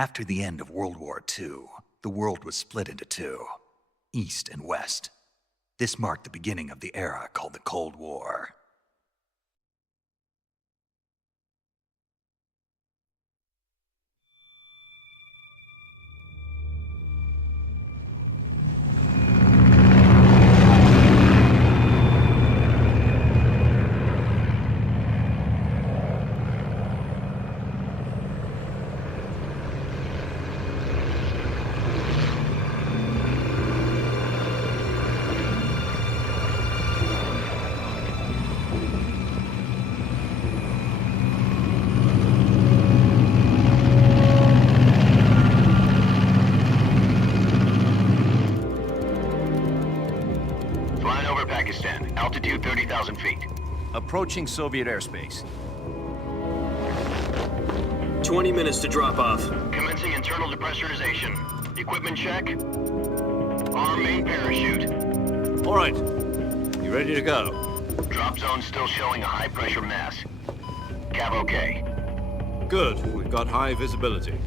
After the end of World War II, the world was split into two, East and West. This marked the beginning of the era called the Cold War. altitude 30,000 feet. Approaching Soviet airspace. 20 minutes to drop off. Commencing internal depressurization. Equipment check. Arm main parachute. All right. You ready to go? Drop zone still showing a high pressure mass. Cav okay. Good. We've got high visibility.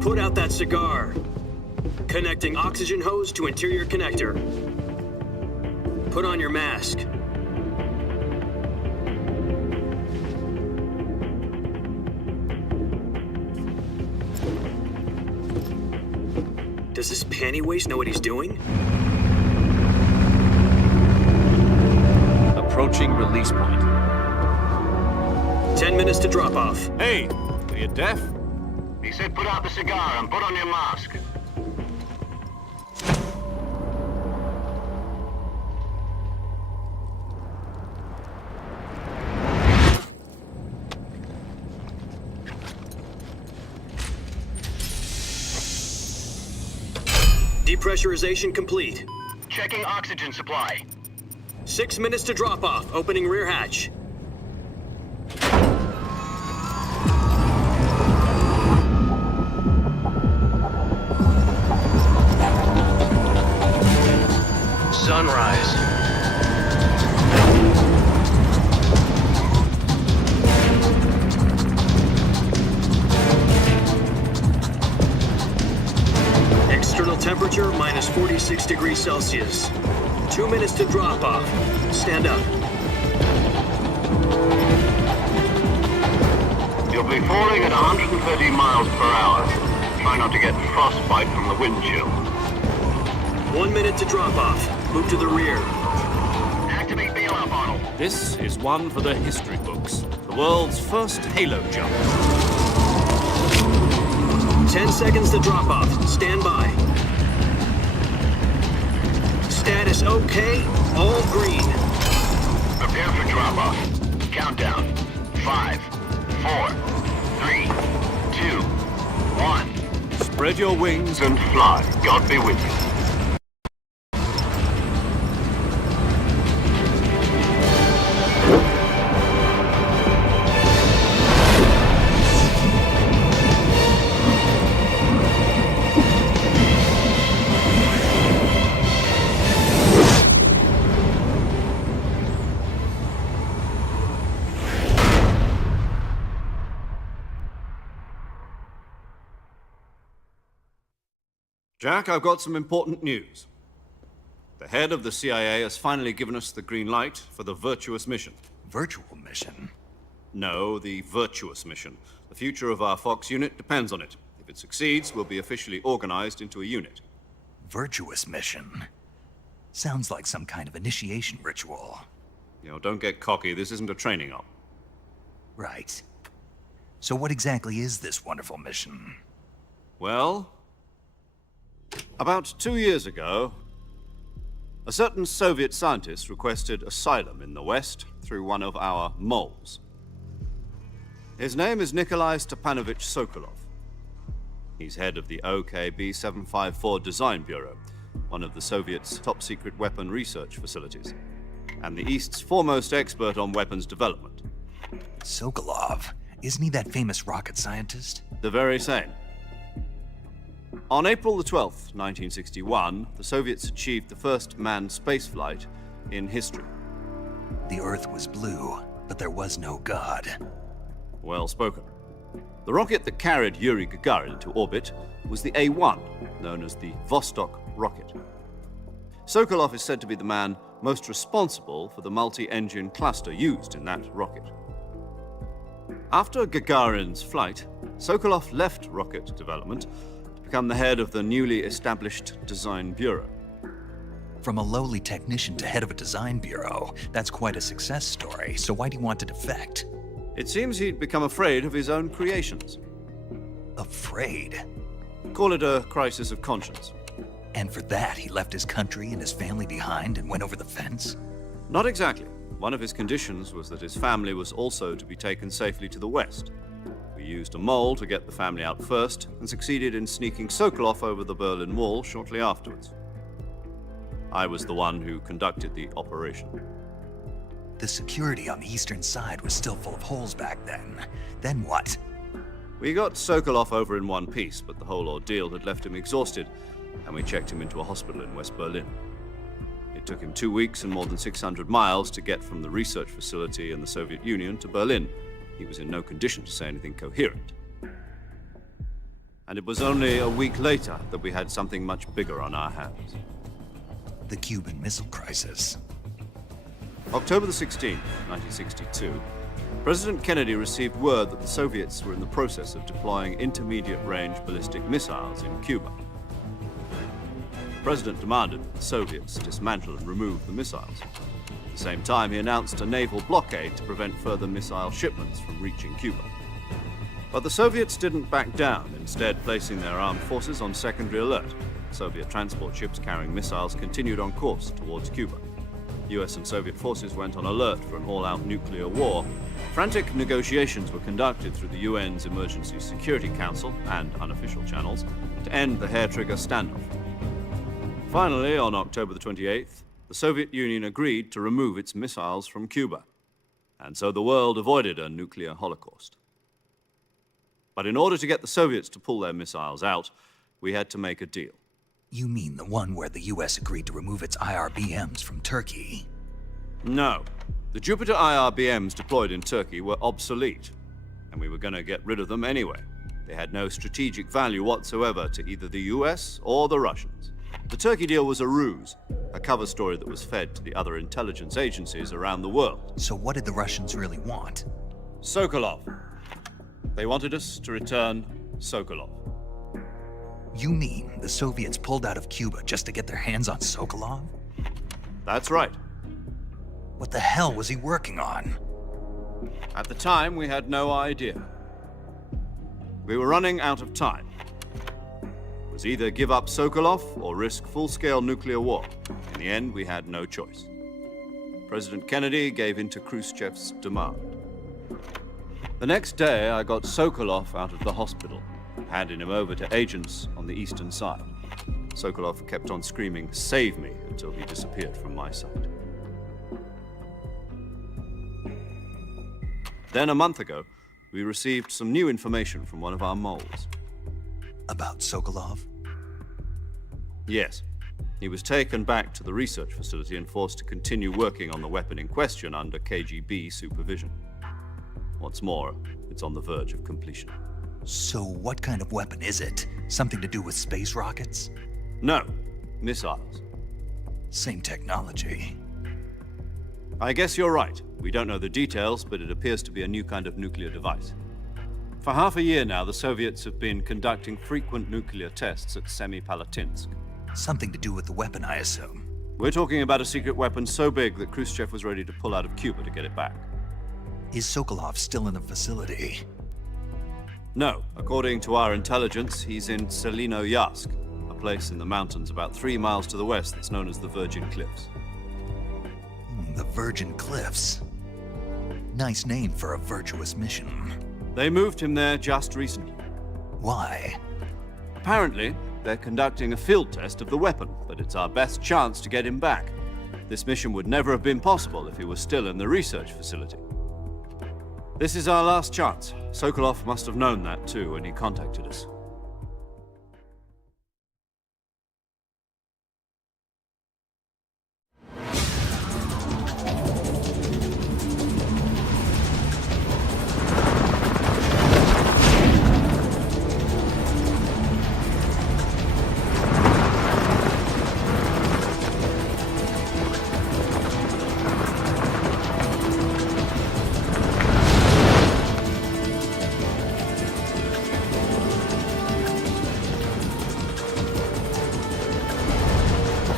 Put out that cigar. Connecting oxygen hose to interior connector. Put on your mask. Does this panty waste know what he's doing? Approaching release point. 10 minutes to drop off. Hey, are you deaf? He said put out the cigar and put on your mask. Depressurization complete. Checking oxygen supply. 6 minutes to drop off. Opening rear hatch. Sunrise. External temperature minus 46 degrees Celsius. 2 minutes to drop off. Stand up. You'll be falling at 130 miles per hour. Try not to get frostbite from the wind chill. 1 minute to drop off. Move to the rear. Activate bailout model. This is one for the history books. The world's first halo jump. 10 seconds to drop off. Stand by. Status okay. All green. Prepare for drop off. Countdown. 5, 4, 3, 2, 1. Spread your wings And fly. God be with you. Jack, I've got some important news. The head of the CIA has finally given us the green light for the Virtuous mission. Virtual mission? No, the Virtuous mission. The future of our Fox unit depends on it. If it succeeds, we'll be officially organized into a unit. Virtuous mission? Sounds like some kind of initiation ritual. You know, don't get cocky. This isn't a training op. Right. So what exactly is this wonderful mission? Well, about 2 years ago, a certain Soviet scientist requested asylum in the West through one of our moles. His name is Nikolai Stepanovich Sokolov. He's head of the OKB-754 Design Bureau, one of the Soviets' top-secret weapon research facilities, and the East's foremost expert on weapons development. Sokolov? Isn't he that famous rocket scientist? The very same. On April the 12th, 1961, the Soviets achieved the first manned spaceflight in history. The Earth was blue, but there was no God. Well spoken. The rocket that carried Yuri Gagarin into orbit was the A-1, known as the Vostok rocket. Sokolov is said to be the man most responsible for the multi-engine cluster used in that rocket. After Gagarin's flight, Sokolov left rocket development to become the head of the newly established Design Bureau. From a lowly technician to head of a design bureau, that's quite a success story, so why'd he want to defect? It seems he'd become afraid of his own creations. Afraid? Call it a crisis of conscience. And for that, he left his country and his family behind and went over the fence? Not exactly. One of his conditions was that his family was also to be taken safely to the west. We used a mole to get the family out first and succeeded in sneaking Sokolov over the Berlin Wall shortly afterwards. I was the one who conducted the operation. The security on the eastern side was still full of holes back then. Then what? We got Sokolov over in one piece, but the whole ordeal had left him exhausted, and we checked him into a hospital in West Berlin. It took him 2 weeks and more than 600 miles to get from the research facility in the Soviet Union to Berlin. He was in no condition to say anything coherent. And it was only a week later that we had something much bigger on our hands. The Cuban Missile Crisis. October the 16th, 1962, President Kennedy received word that the Soviets were in the process of deploying intermediate-range ballistic missiles in Cuba. The President demanded that the Soviets dismantle and remove the missiles. At the same time, he announced a naval blockade to prevent further missile shipments from reaching Cuba. But the Soviets didn't back down, instead placing their armed forces on secondary alert. Soviet transport ships carrying missiles continued on course towards Cuba. US and Soviet forces went on alert for an all-out nuclear war. Frantic negotiations were conducted through the UN's Emergency Security Council and unofficial channels to end the hair-trigger standoff. Finally, on October the 28th, the Soviet Union agreed to remove its missiles from Cuba, and so the world avoided a nuclear holocaust. But in order to get the Soviets to pull their missiles out, we had to make a deal. You mean the one where the US agreed to remove its IRBMs from Turkey? No. The Jupiter IRBMs deployed in Turkey were obsolete, and we were going to get rid of them anyway. They had no strategic value whatsoever to either the US or the Russians. The Turkey deal was a ruse, a cover story that was fed to the other intelligence agencies around the world. So what did the Russians really want? Sokolov. They wanted us to return Sokolov. You mean the Soviets pulled out of Cuba just to get their hands on Sokolov? That's right. What the hell was he working on? At the time, we had no idea. We were running out of time. It was either give up Sokolov or risk full-scale nuclear war. In the end, we had no choice. President Kennedy gave in to Khrushchev's demand. The next day, I got Sokolov out of the hospital, handing him over to agents on the eastern side. Sokolov kept on screaming, "Save me," until he disappeared from my sight. Then a month ago, we received some new information from one of our moles. About Sokolov? Yes. He was taken back to the research facility and forced to continue working on the weapon in question under KGB supervision. What's more, it's on the verge of completion. So what kind of weapon is it? Something to do with space rockets? No, missiles. Same technology. I guess you're right. We don't know the details, but it appears to be a new kind of nuclear device. For half a year now, the Soviets have been conducting frequent nuclear tests at Semipalatinsk. Something to do with the weapon, I assume. We're talking about a secret weapon so big that Khrushchev was ready to pull out of Cuba to get it back. Is Sokolov still in the facility? No, according to our intelligence, he's in Selinoyarsk, a place in the mountains about 3 miles to the west that's known as the Virgin Cliffs. The Virgin Cliffs. Nice name for a virtuous mission. They moved him there just recently. Why? Apparently, they're conducting a field test of the weapon, but it's our best chance to get him back. This mission would never have been possible if he was still in the research facility. This is our last chance. Sokolov must have known that too when he contacted us.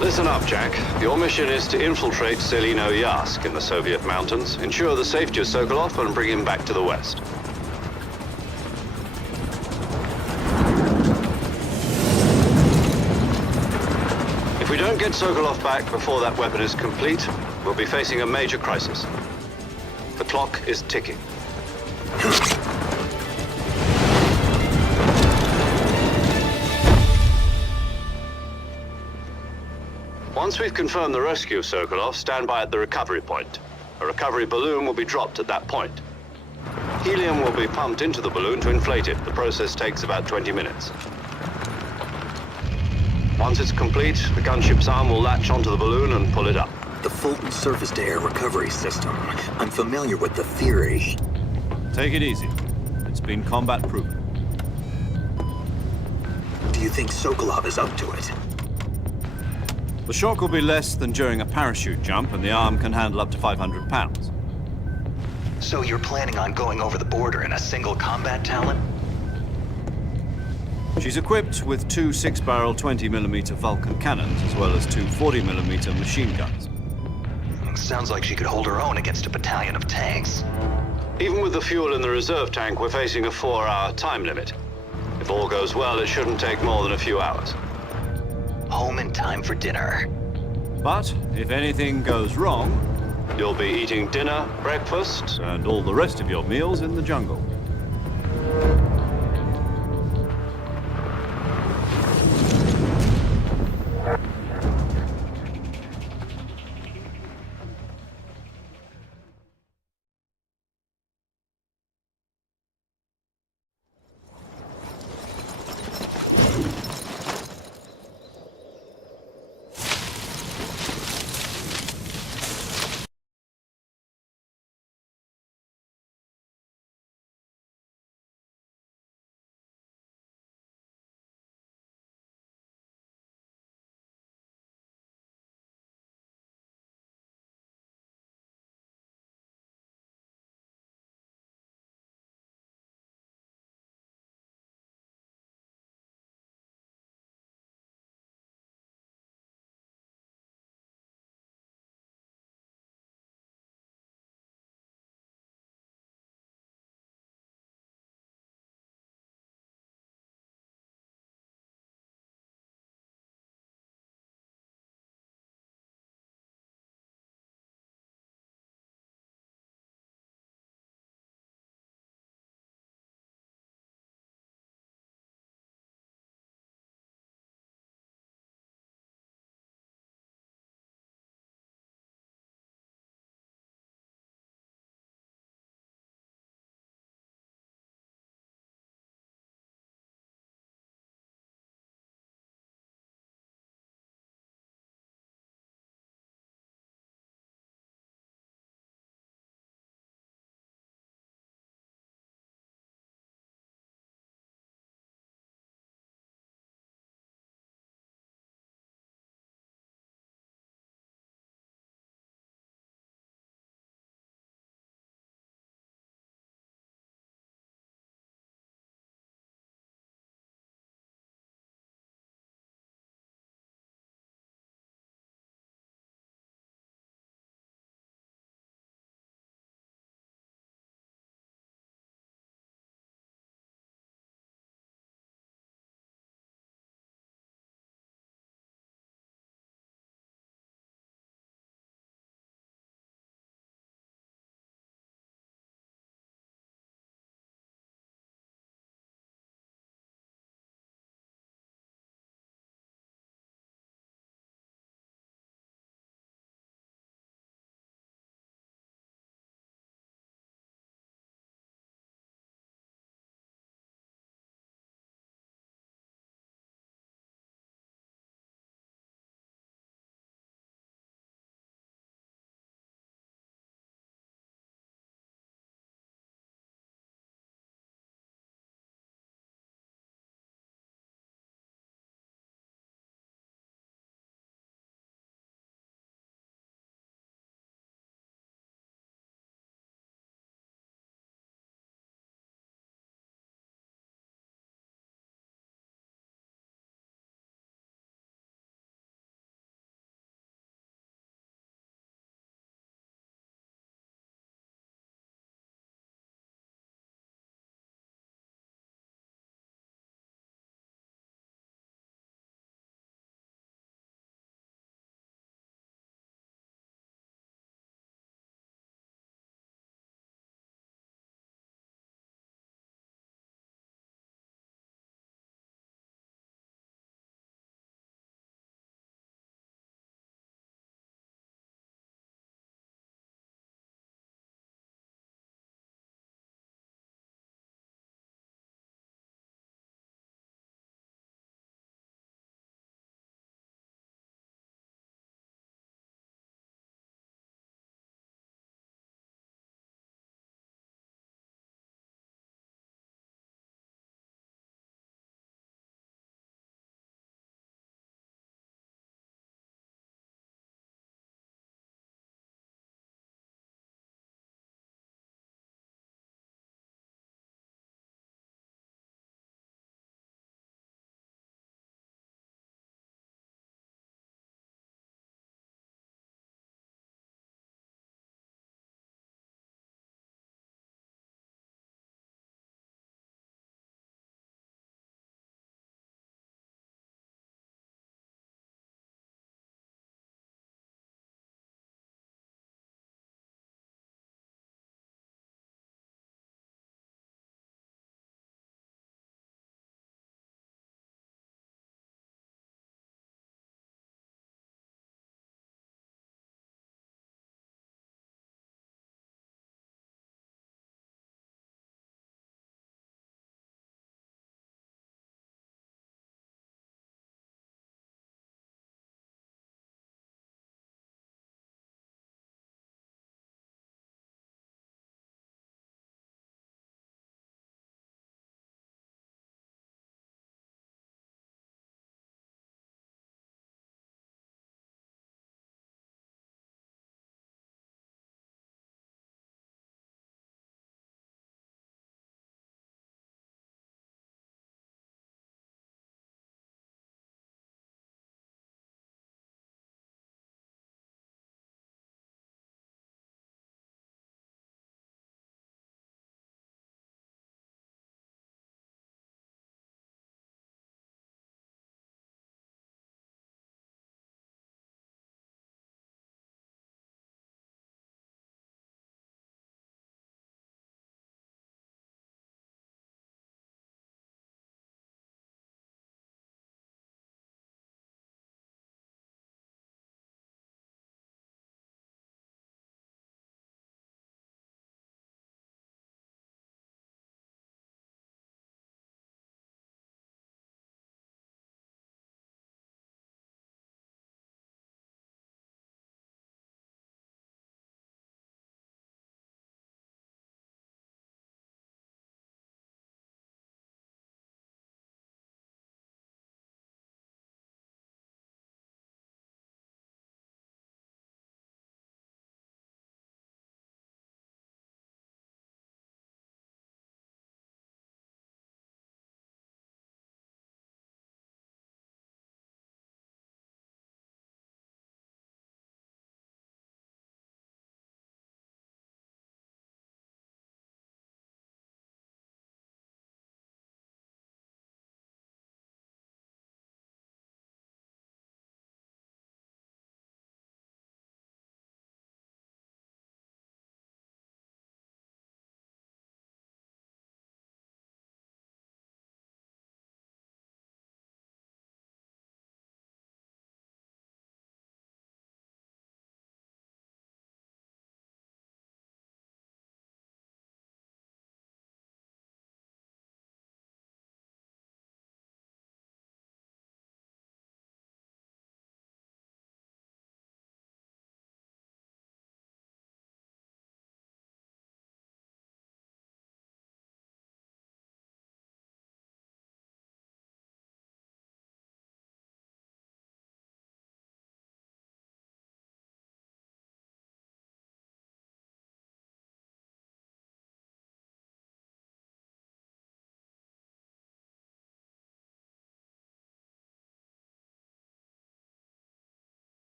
Listen up, Jack. Your mission is to infiltrate Selinoyarsk in the Soviet mountains, ensure the safety of Sokolov, and bring him back to the west. If we don't get Sokolov back before that weapon is complete, We'll be facing a major crisis. The clock is ticking. Once we've confirmed the rescue of Sokolov, stand by at the recovery point. A recovery balloon will be dropped at that point. Helium will be pumped into the balloon to inflate it. The process takes about 20 minutes. Once it's complete, the gunship's arm will latch onto the balloon and pull it up. The Fulton surface-to-air recovery system. I'm familiar with the theory. Take it easy. It's been combat-proven. Do you think Sokolov is up to it? The shock will be less than during a parachute jump, and the arm can handle up to 500 pounds. So you're planning on going over the border in a single combat Talon? She's equipped with two 6-barrel 20mm Vulcan cannons, as well as two 40mm machine guns. Sounds like she could hold her own against a battalion of tanks. Even with the fuel in the reserve tank, we're facing a 4-hour time limit. If all goes well, it shouldn't take more than a few hours. Home in time for dinner. But if anything goes wrong, You'll be eating dinner, breakfast, and all the rest of your meals in the jungle.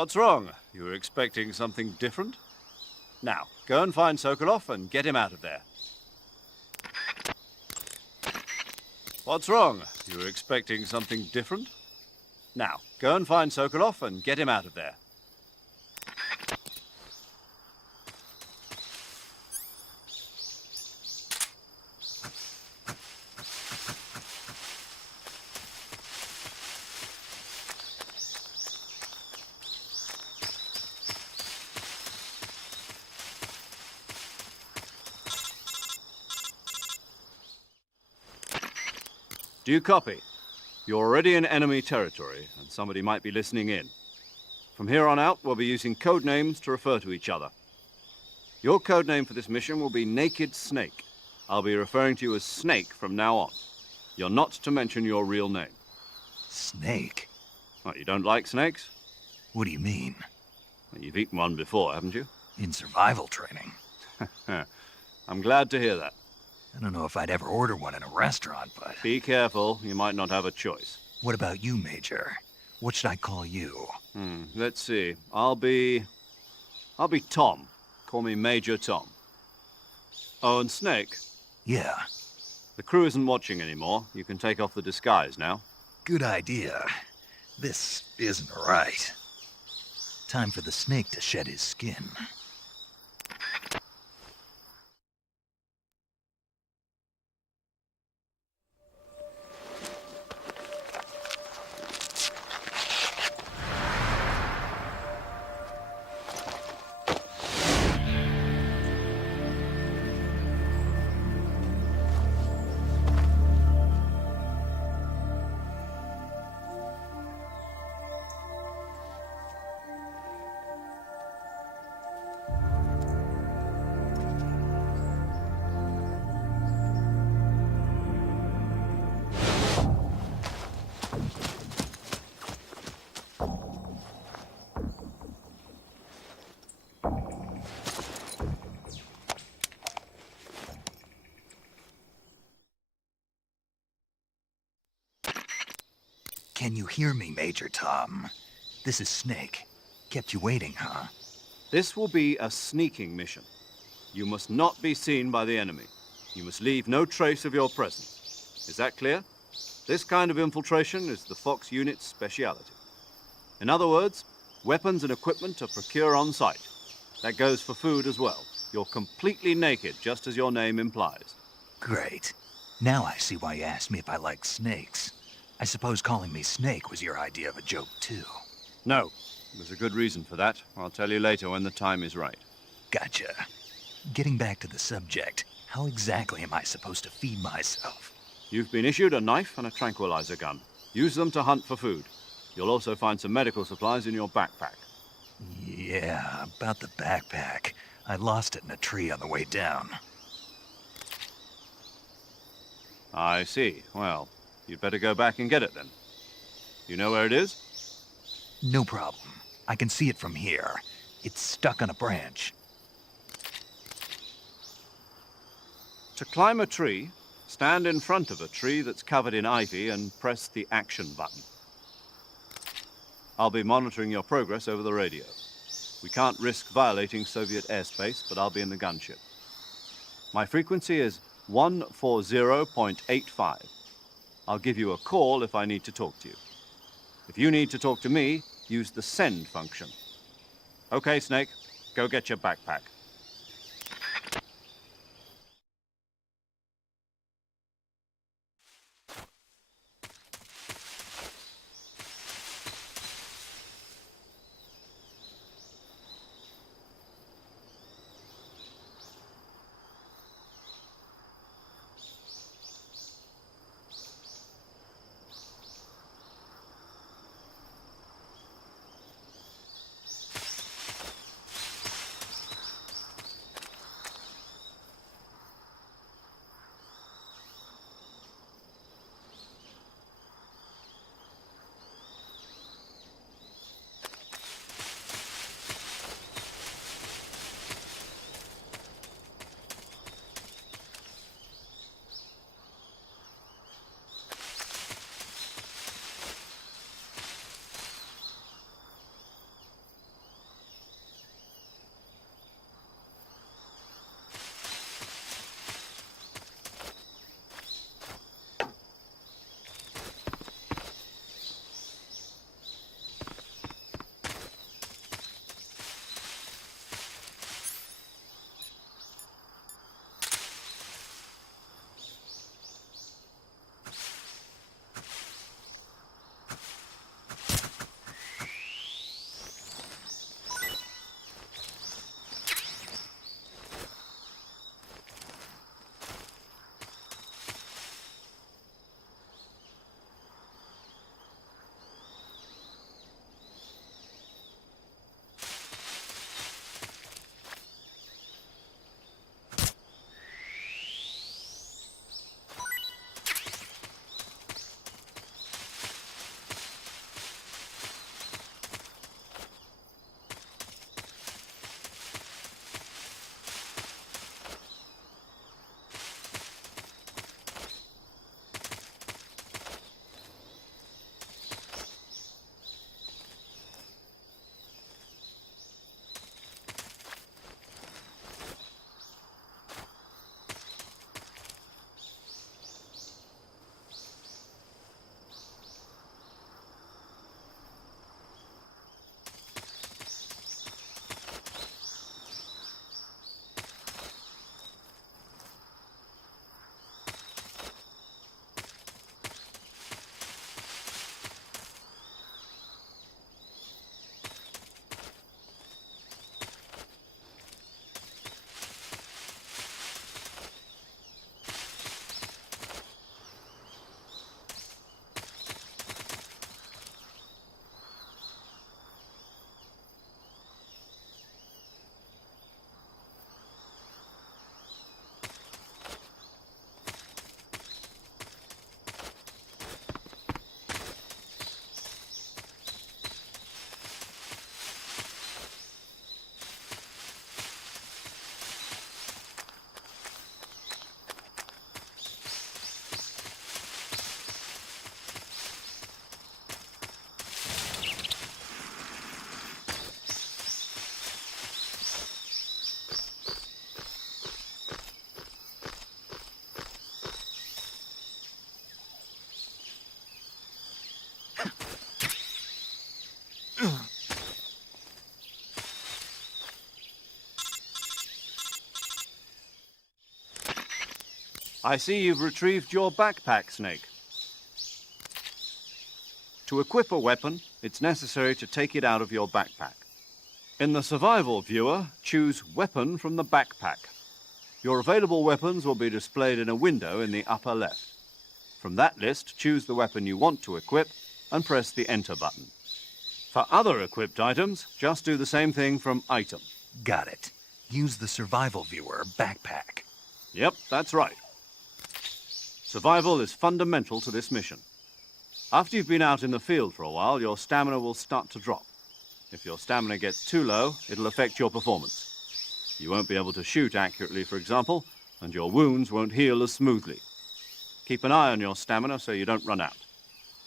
What's wrong? You were expecting something different? Now, go and find Sokolov and get him out of there. What's wrong? You were expecting something different? Now, go and find Sokolov and get him out of there. Do you copy? You're already in enemy territory, and somebody might be listening in. From here on out, we'll be using code names to refer to each other. Your code name for this mission will be Naked Snake. I'll be referring to you as Snake from now on. You're not to mention your real name. Snake? What, you don't like snakes? What do you mean? Well, you've eaten one before, haven't you? In survival training? I'm glad to hear that. I don't know if I'd ever order one in a restaurant, but... Be careful, you might not have a choice. What about you, Major? What should I call you? Let's see. I'll be Tom. Call me Major Tom. Oh, and Snake, Yeah, the crew isn't watching anymore. You can take off the disguise now. good idea. This isn't right. Time for the snake to shed his skin. Can you hear me, Major Tom? This is Snake. Kept you waiting, huh? This will be a sneaking mission. You must not be seen by the enemy. You must leave no trace of your presence. Is that clear? This kind of infiltration is the Fox unit's speciality. In other words, weapons and equipment are procured on site. That goes for food as well. You're completely naked, just as your name implies. Great. Now I see why you asked me if I like snakes. I suppose calling me Snake was your idea of a joke, too. No, there's a good reason for that. I'll tell you later when the time is right. Gotcha. Getting back to the subject, how exactly am I supposed to feed myself? You've been issued a knife and a tranquilizer gun. Use them to hunt for food. You'll also find some medical supplies in your backpack. Yeah, about the backpack. I lost it in a tree on the way down. I see. Well, you'd better go back and get it then. You know where it is? No problem. I can see it from here. It's stuck on a branch. To climb a tree, stand in front of a tree that's covered in ivy and press the action button. I'll be monitoring your progress over the radio. We can't risk violating Soviet airspace, but I'll be in the gunship. My frequency is 140.85. I'll give you a call if I need to talk to you. If you need to talk to me, use the send function. Okay, Snake, go get your backpack. I see you've retrieved your backpack, Snake. To equip a weapon, it's necessary to take it out of your backpack. In the survival viewer, choose Weapon from the backpack. Your available weapons will be displayed in a window in the upper left. From that list, choose the weapon you want to equip and press the Enter button. For other equipped items, just do the same thing from Item. Got it. Use the survival viewer backpack. Yep, that's right. Survival is fundamental to this mission. After you've been out in the field for a while, your stamina will start to drop. If your stamina gets too low, it'll affect your performance. You won't be able to shoot accurately, for example, and your wounds won't heal as smoothly. Keep an eye on your stamina so you don't run out.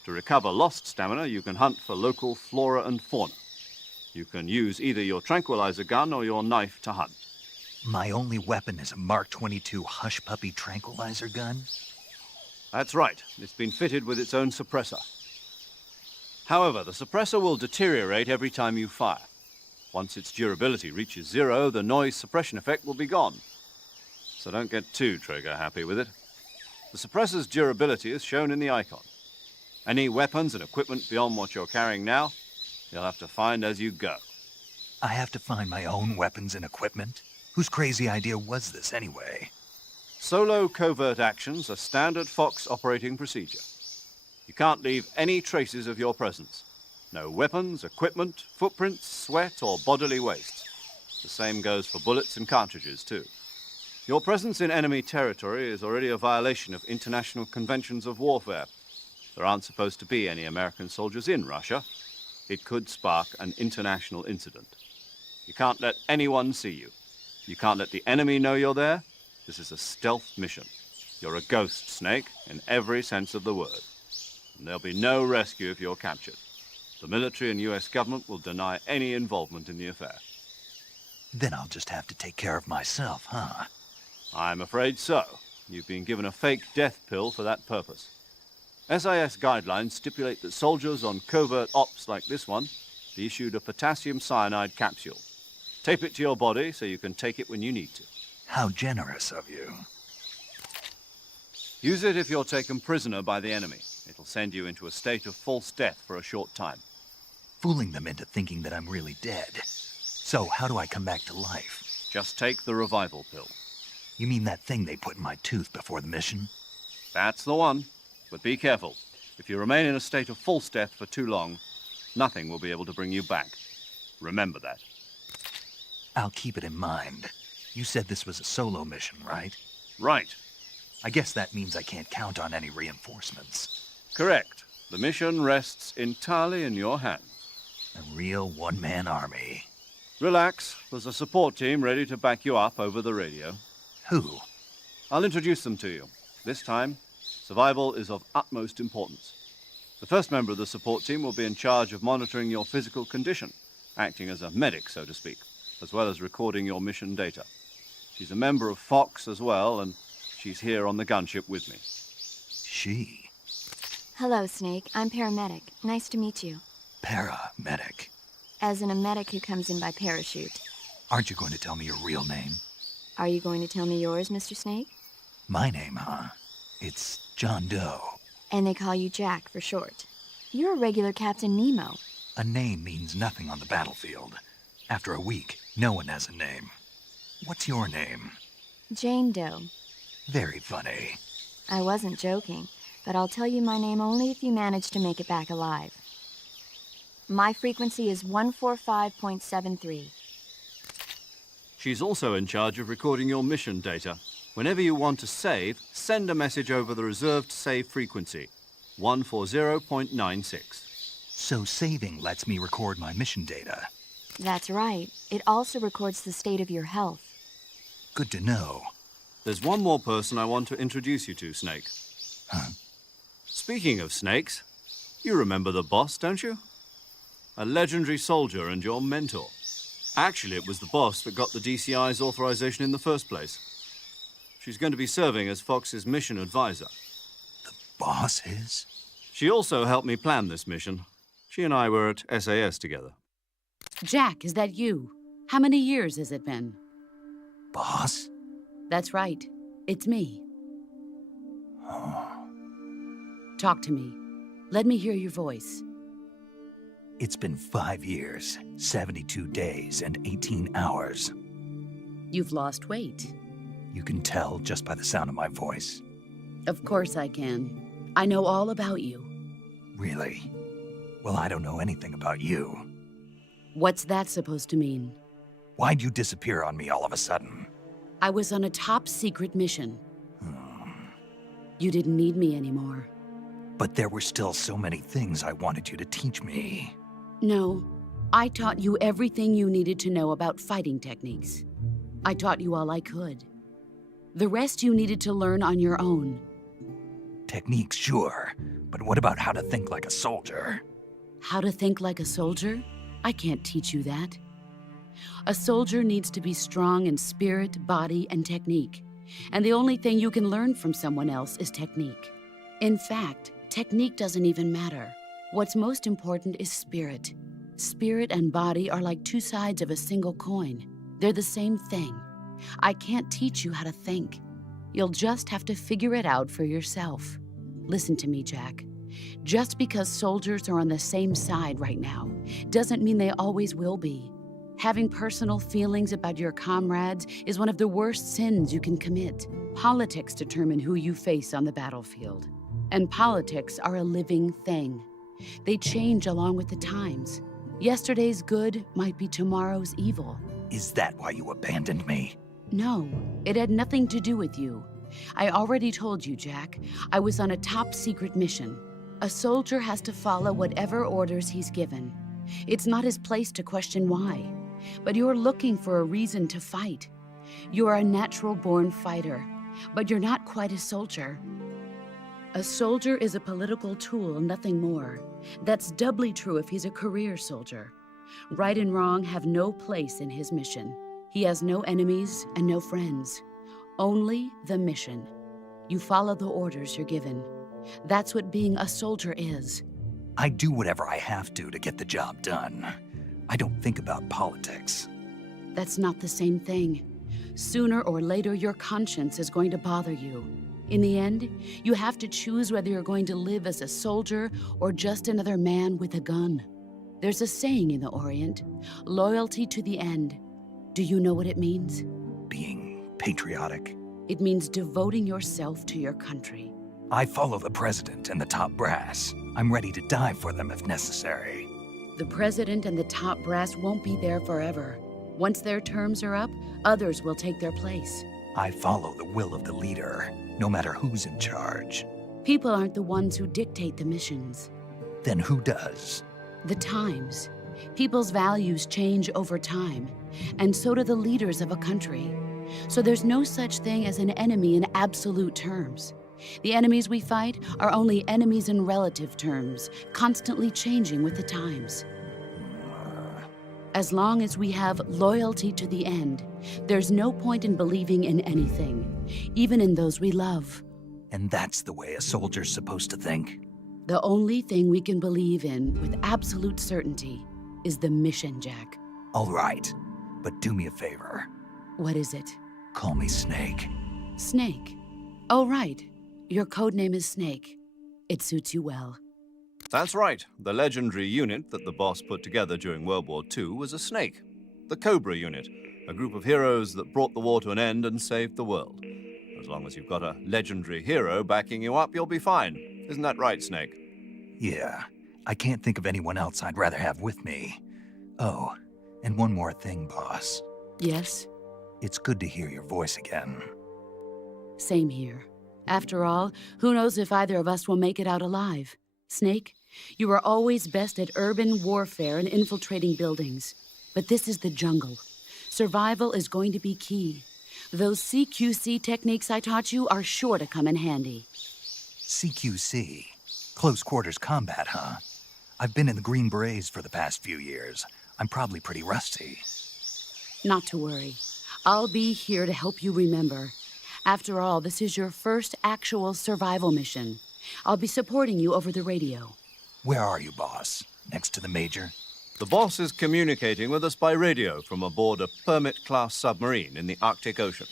To recover lost stamina, you can hunt for local flora and fauna. You can use either your tranquilizer gun or your knife to hunt. My only weapon is a Mark 22 Hush Puppy tranquilizer gun? That's right. It's been fitted with its own suppressor. However, the suppressor will deteriorate every time you fire. Once its durability reaches 0, the noise suppression effect will be gone. So don't get too trigger-happy with it. The suppressor's durability is shown in the icon. Any weapons and equipment beyond what you're carrying now, you'll have to find as you go. I have to find my own weapons and equipment? Whose crazy idea was this anyway? Solo covert actions are standard Fox operating procedure. You can't leave any traces of your presence. No weapons, equipment, footprints, sweat, or bodily waste. The same goes for bullets and cartridges, too. Your presence in enemy territory is already a violation of international conventions of warfare. There aren't supposed to be any American soldiers in Russia. It could spark an international incident. You can't let anyone see you. You can't let the enemy know you're there. This is a stealth mission. You're a ghost, Snake, in every sense of the word. And there'll be no rescue if you're captured. The military and US government will deny any involvement in the affair. Then I'll just have to take care of myself, huh? I'm afraid so. You've been given a fake death pill for that purpose. SIS guidelines stipulate that soldiers on covert ops like this one be issued a potassium cyanide capsule. Tape it to your body so you can take it when you need to. How generous of you. Use it if you're taken prisoner by the enemy. It'll send you into a state of false death for a short time. Fooling them into thinking that I'm really dead. So how do I come back to life? Just take the revival pill. You mean that thing they put in my tooth before the mission? That's the one. But be careful. If you remain in a state of false death for too long, nothing will be able to bring you back. Remember that. I'll keep it in mind. You said this was a solo mission, right? Right. I guess that means I can't count on any reinforcements. Correct. The mission rests entirely in your hands. A real one-man army. Relax. There's a support team ready to back you up over the radio. Who? I'll introduce them to you. This time, survival is of utmost importance. The first member of the support team will be in charge of monitoring your physical condition, acting as a medic, so to speak, as well as recording your mission data. She's a member of Fox as well, and she's here on the gunship with me. She? Hello, Snake. I'm paramedic. Nice to meet you. Paramedic. As in a medic who comes in by parachute. Aren't you going to tell me your real name? Are you going to tell me yours, Mr. Snake? My name, huh? It's John Doe. And they call you Jack for short. You're a regular Captain Nemo. A name means nothing on the battlefield. After a week, no one has a name. What's your name? Jane Doe. Very funny. I wasn't joking, but I'll tell you my name only if you manage to make it back alive. My frequency is 145.73. She's also in charge of recording your mission data. Whenever you want to save, send a message over the reserved save frequency, 140.96. So saving lets me record my mission data. That's right. It also records the state of your health. Good to know. There's one more person I want to introduce you to, Snake. Huh? Speaking of snakes, you remember the boss, don't you? A legendary soldier and your mentor. Actually, it was the boss that got the DCI's authorization in the first place. She's going to be serving as Fox's mission advisor. The boss is? She also helped me plan this mission. She and I were at SAS together. Jack, is that you? How many years has it been? Boss? That's right. It's me. Talk to me. Let me hear your voice. It's been 5 years, 72 days, and 18 hours. You've lost weight. You can tell just by the sound of my voice. Of course I can. I know all about you. Really? Well, I don't know anything about you. What's that supposed to mean? Why'd you disappear on me all of a sudden? I was on a top-secret mission. You didn't need me anymore. But there were still so many things I wanted you to teach me. No, I taught you everything you needed to know about fighting techniques. I taught you all I could. The rest you needed to learn on your own. Techniques, sure. But what about how to think like a soldier? How to think like a soldier? I can't teach you that. A soldier needs to be strong in spirit, body, and technique. And the only thing you can learn from someone else is technique. In fact, technique doesn't even matter. What's most important is spirit. Spirit and body are like two sides of a single coin. They're the same thing. I can't teach you how to think. You'll just have to figure it out for yourself. Listen to me, Jack. Just because soldiers are on the same side right now doesn't mean they always will be. Having personal feelings about your comrades is one of the worst sins you can commit. Politics determine who you face on the battlefield. And politics are a living thing. They change along with the times. Yesterday's good might be tomorrow's evil. Is that why you abandoned me? No, it had nothing to do with you. I already told you, Jack. I was on a top-secret mission. A soldier has to follow whatever orders he's given. It's not his place to question why. But you're looking for a reason to fight. You are a natural-born fighter, but you're not quite a soldier. A soldier is a political tool, nothing more. That's doubly true if he's a career soldier. Right and wrong have no place in his mission. He has no enemies and no friends. Only the mission. You follow the orders you're given. That's what being a soldier is. I do whatever I have to get the job done. I don't think about politics. That's not the same thing. Sooner or later, your conscience is going to bother you. In the end, you have to choose whether you're going to live as a soldier or just another man with a gun. There's a saying in the Orient, loyalty to the end. Do you know what it means? Being patriotic. It means devoting yourself to your country. I follow the president and the top brass. I'm ready to die for them if necessary. The president and the top brass won't be there forever. Once their terms are up, others will take their place. I follow the will of the leader, no matter who's in charge. People aren't the ones who dictate the missions. Then who does? The times. People's values change over time, and so do the leaders of a country. So there's no such thing as an enemy in absolute terms. The enemies we fight are only enemies in relative terms, constantly changing with the times. As long as we have loyalty to the end, there's no point in believing in anything, even in those we love. And that's the way a soldier's supposed to think? The only thing we can believe in with absolute certainty is the mission, Jack. All right, but do me a favor. What is it? Call me Snake. Snake. Oh, right. Your code name is Snake. It suits you well. That's right. The legendary unit that the boss put together during World War II was a snake. The Cobra unit, a group of heroes that brought the war to an end and saved the world. As long as you've got a legendary hero backing you up, you'll be fine. Isn't that right, Snake? Yeah, I can't think of anyone else I'd rather have with me. Oh, and one more thing, boss. Yes? It's good to hear your voice again. Same here. After all, who knows if either of us will make it out alive? Snake, you are always best at urban warfare and infiltrating buildings. But this is the jungle. Survival is going to be key. Those CQC techniques I taught you are sure to come in handy. CQC? Close quarters combat, huh? I've been in the Green Berets for the past few years. I'm probably pretty rusty. Not to worry. I'll be here to help you remember. After all, this is your first actual survival mission. I'll be supporting you over the radio. Where are you, boss? Next to the Major? The boss is communicating with us by radio from aboard a Permit-class submarine in the Arctic Ocean.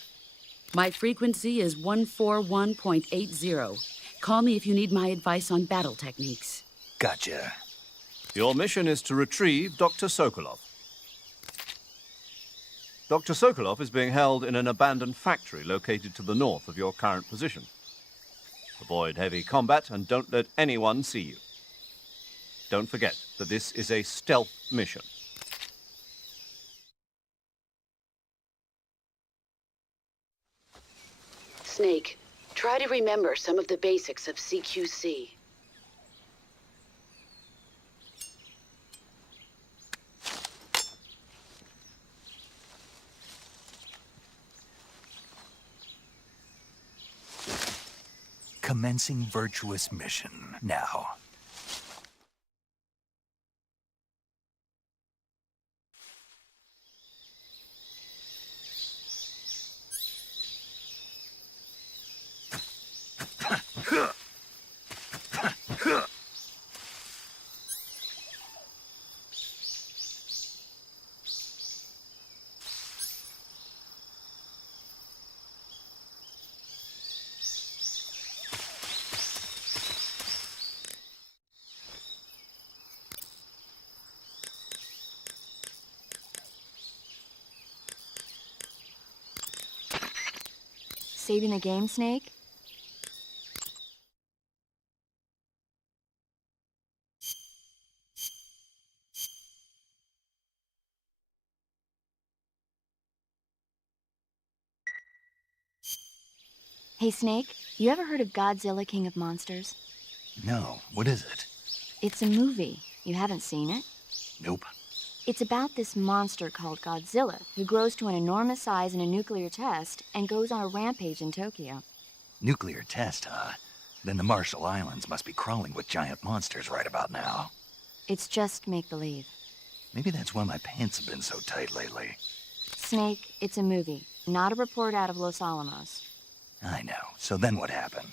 My frequency is 141.80. Call me if you need my advice on battle techniques. Gotcha. Your mission is to retrieve Dr. Sokolov. Dr. Sokolov is being held in an abandoned factory located to the north of your current position. Avoid heavy combat and don't let anyone see you. Don't forget that this is a stealth mission. Snake, try to remember some of the basics of CQC. Commencing virtuous mission now. Saving the game, Snake? Hey, Snake, you ever heard of Godzilla, King of Monsters? No, what is it? It's a movie. You haven't seen it? Nope. It's about this monster called Godzilla, who grows to an enormous size in a nuclear test and goes on a rampage in Tokyo. Nuclear test, huh? Then the Marshall Islands must be crawling with giant monsters right about now. It's just make-believe. Maybe that's why my pants have been so tight lately. Snake, it's a movie, not a report out of Los Alamos. I know. So then what happened?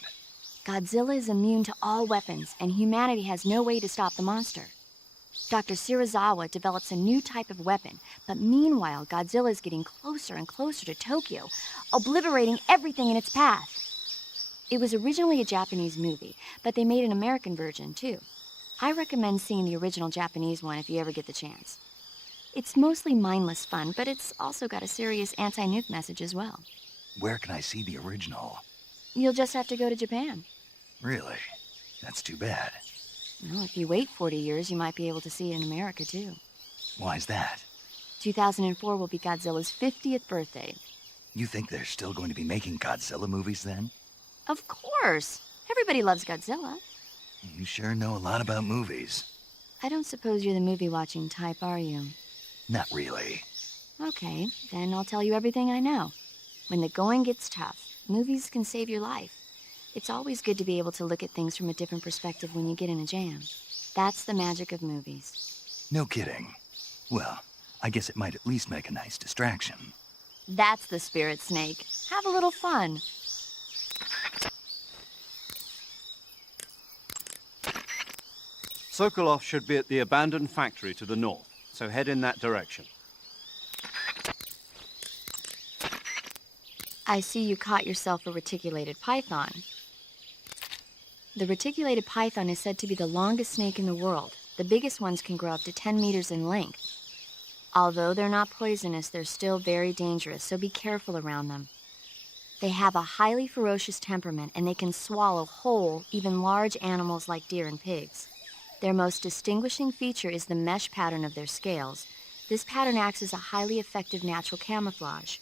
Godzilla is immune to all weapons, and humanity has no way to stop the monster. Dr. Shirazawa develops a new type of weapon, but meanwhile, Godzilla is getting closer and closer to Tokyo, obliterating everything in its path. It was originally a Japanese movie, but they made an American version, too. I recommend seeing the original Japanese one if you ever get the chance. It's mostly mindless fun, but it's also got a serious anti-nuke message as well. Where can I see the original? You'll just have to go to Japan. Really? That's too bad. Well, if you wait 40 years, you might be able to see it in America, too. Why's that? 2004 will be Godzilla's 50th birthday. You think they're still going to be making Godzilla movies then? Of course! Everybody loves Godzilla. You sure know a lot about movies. I don't suppose you're the movie-watching type, are you? Not really. Okay, then I'll tell you everything I know. When the going gets tough, movies can save your life. It's always good to be able to look at things from a different perspective when you get in a jam. That's the magic of movies. No kidding. Well, I guess it might at least make a nice distraction. That's the spirit, Snake. Have a little fun. Sokolov should be at the abandoned factory to the north, so head in that direction. I see you caught yourself a reticulated python. The reticulated python is said to be the longest snake in the world. The biggest ones can grow up to 10 meters in length. Although they're not poisonous, they're still very dangerous, so be careful around them. They have a highly ferocious temperament, and they can swallow whole, even large animals like deer and pigs. Their most distinguishing feature is the mesh pattern of their scales. This pattern acts as a highly effective natural camouflage.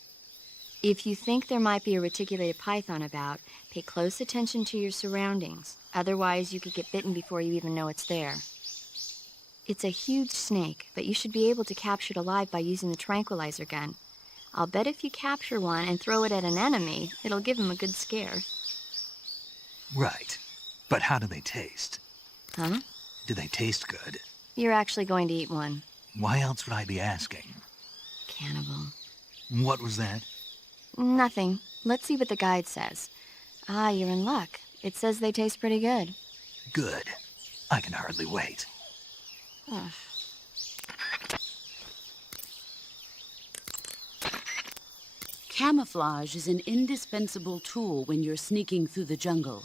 If you think there might be a reticulated python about, pay close attention to your surroundings. Otherwise, you could get bitten before you even know it's there. It's a huge snake, but you should be able to capture it alive by using the tranquilizer gun. I'll bet if you capture one and throw it at an enemy, it'll give him a good scare. Right. But how do they taste? Huh? Do they taste good? You're actually going to eat one. Why else would I be asking? Cannibal. What was that? Nothing. Let's see what the guide says. Ah, you're in luck. It says they taste pretty good. Good. I can hardly wait. Camouflage is an indispensable tool when you're sneaking through the jungle.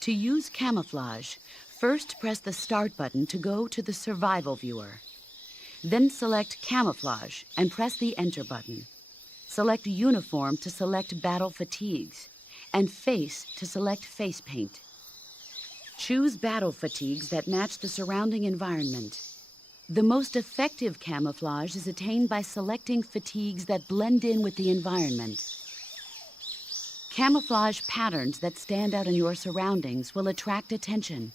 To use camouflage, first press the Start button to go to the Survival viewer. Then select Camouflage and press the Enter button. Select Uniform to select Battle Fatigues, and Face to select Face Paint. Choose battle fatigues that match the surrounding environment. The most effective camouflage is attained by selecting fatigues that blend in with the environment. Camouflage patterns that stand out in your surroundings will attract attention.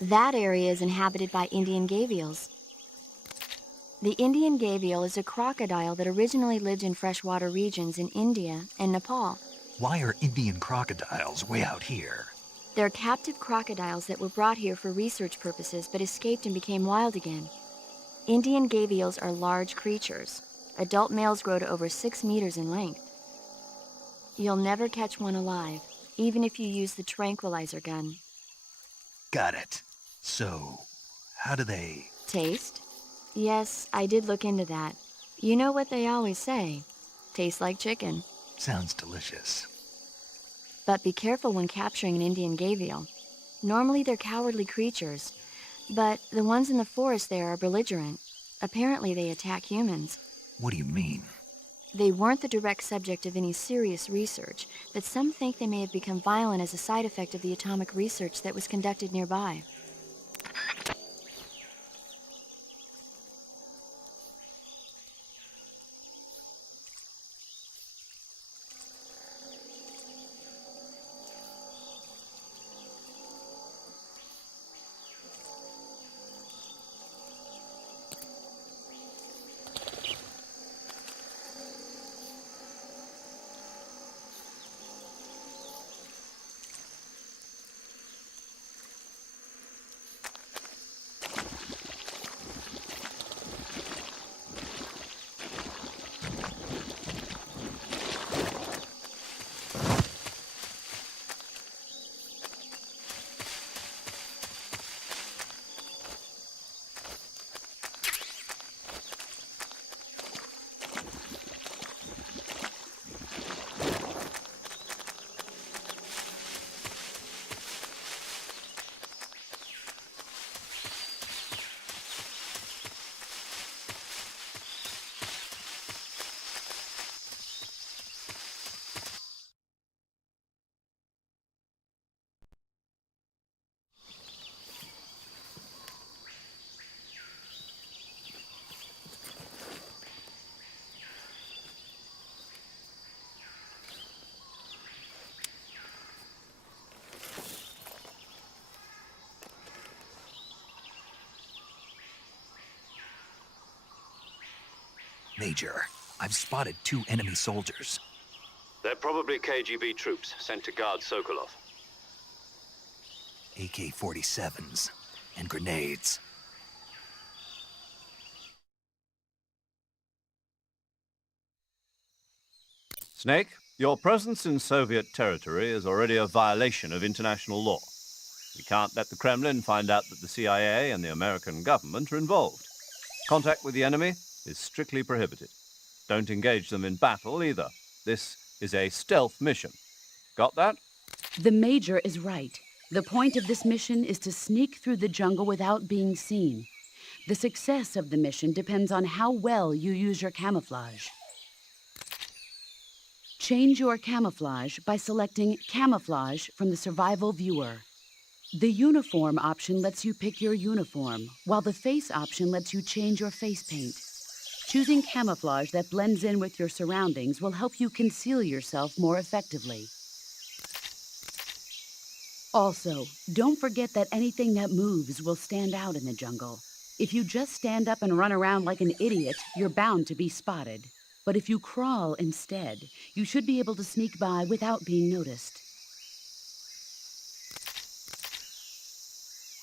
That area is inhabited by Indian gavials. The Indian gavial is a crocodile that originally lived in freshwater regions in India and Nepal. Why are Indian crocodiles way out here? They're captive crocodiles that were brought here for research purposes but escaped and became wild again. Indian gavials are large creatures. Adult males grow to over 6 meters in length. You'll never catch one alive, even if you use the tranquilizer gun. Got it. So, how do they... Taste? Yes, I did look into that. You know what they always say. Tastes like chicken. Sounds delicious. But be careful when capturing an Indian gavial. Normally they're cowardly creatures, but the ones in the forest there are belligerent. Apparently they attack humans. What do you mean? They weren't the direct subject of any serious research, but some think they may have become violent as a side effect of the atomic research that was conducted nearby. Major, I've spotted 2 enemy soldiers. They're probably KGB troops sent to guard Sokolov. AK-47s and grenades. Snake, your presence in Soviet territory is already a violation of international law. We can't let the Kremlin find out that the CIA and the American government are involved. Contact with the enemy is strictly prohibited. Don't engage them in battle either. This is a stealth mission. Got that? The Major is right. The point of this mission is to sneak through the jungle without being seen. The success of the mission depends on how well you use your camouflage. Change your camouflage by selecting Camouflage from the Survival Viewer. The Uniform option lets you pick your uniform, while the Face option lets you change your face paint. Choosing camouflage that blends in with your surroundings will help you conceal yourself more effectively. Also, don't forget that anything that moves will stand out in the jungle. If you just stand up and run around like an idiot, you're bound to be spotted. But if you crawl instead, you should be able to sneak by without being noticed.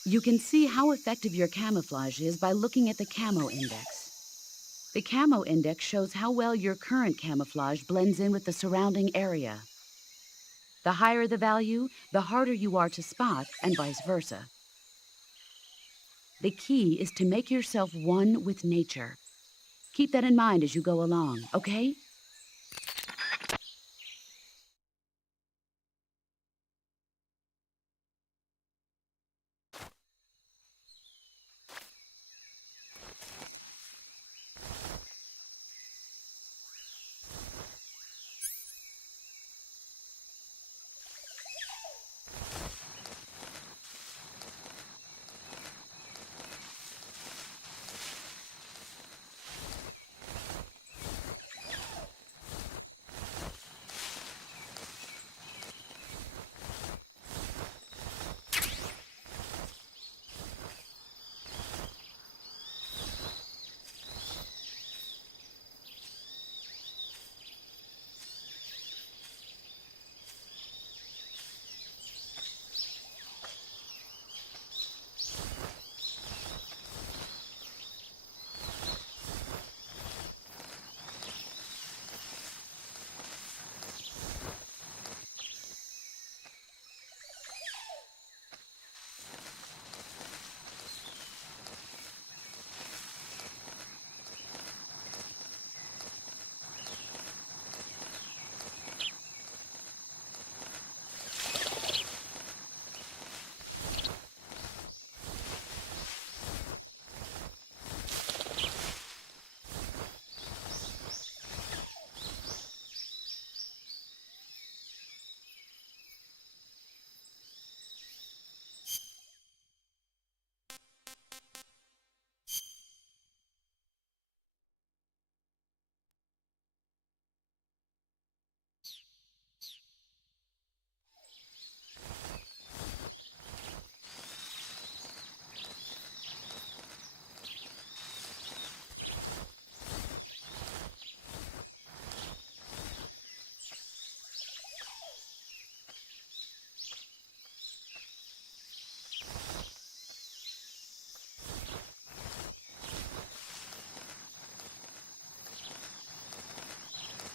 You can see how effective your camouflage is by looking at the Camo Index. The Camo Index shows how well your current camouflage blends in with the surrounding area. The higher the value, the harder you are to spot, and vice versa. The key is to make yourself one with nature. Keep that in mind as you go along, okay?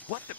What the?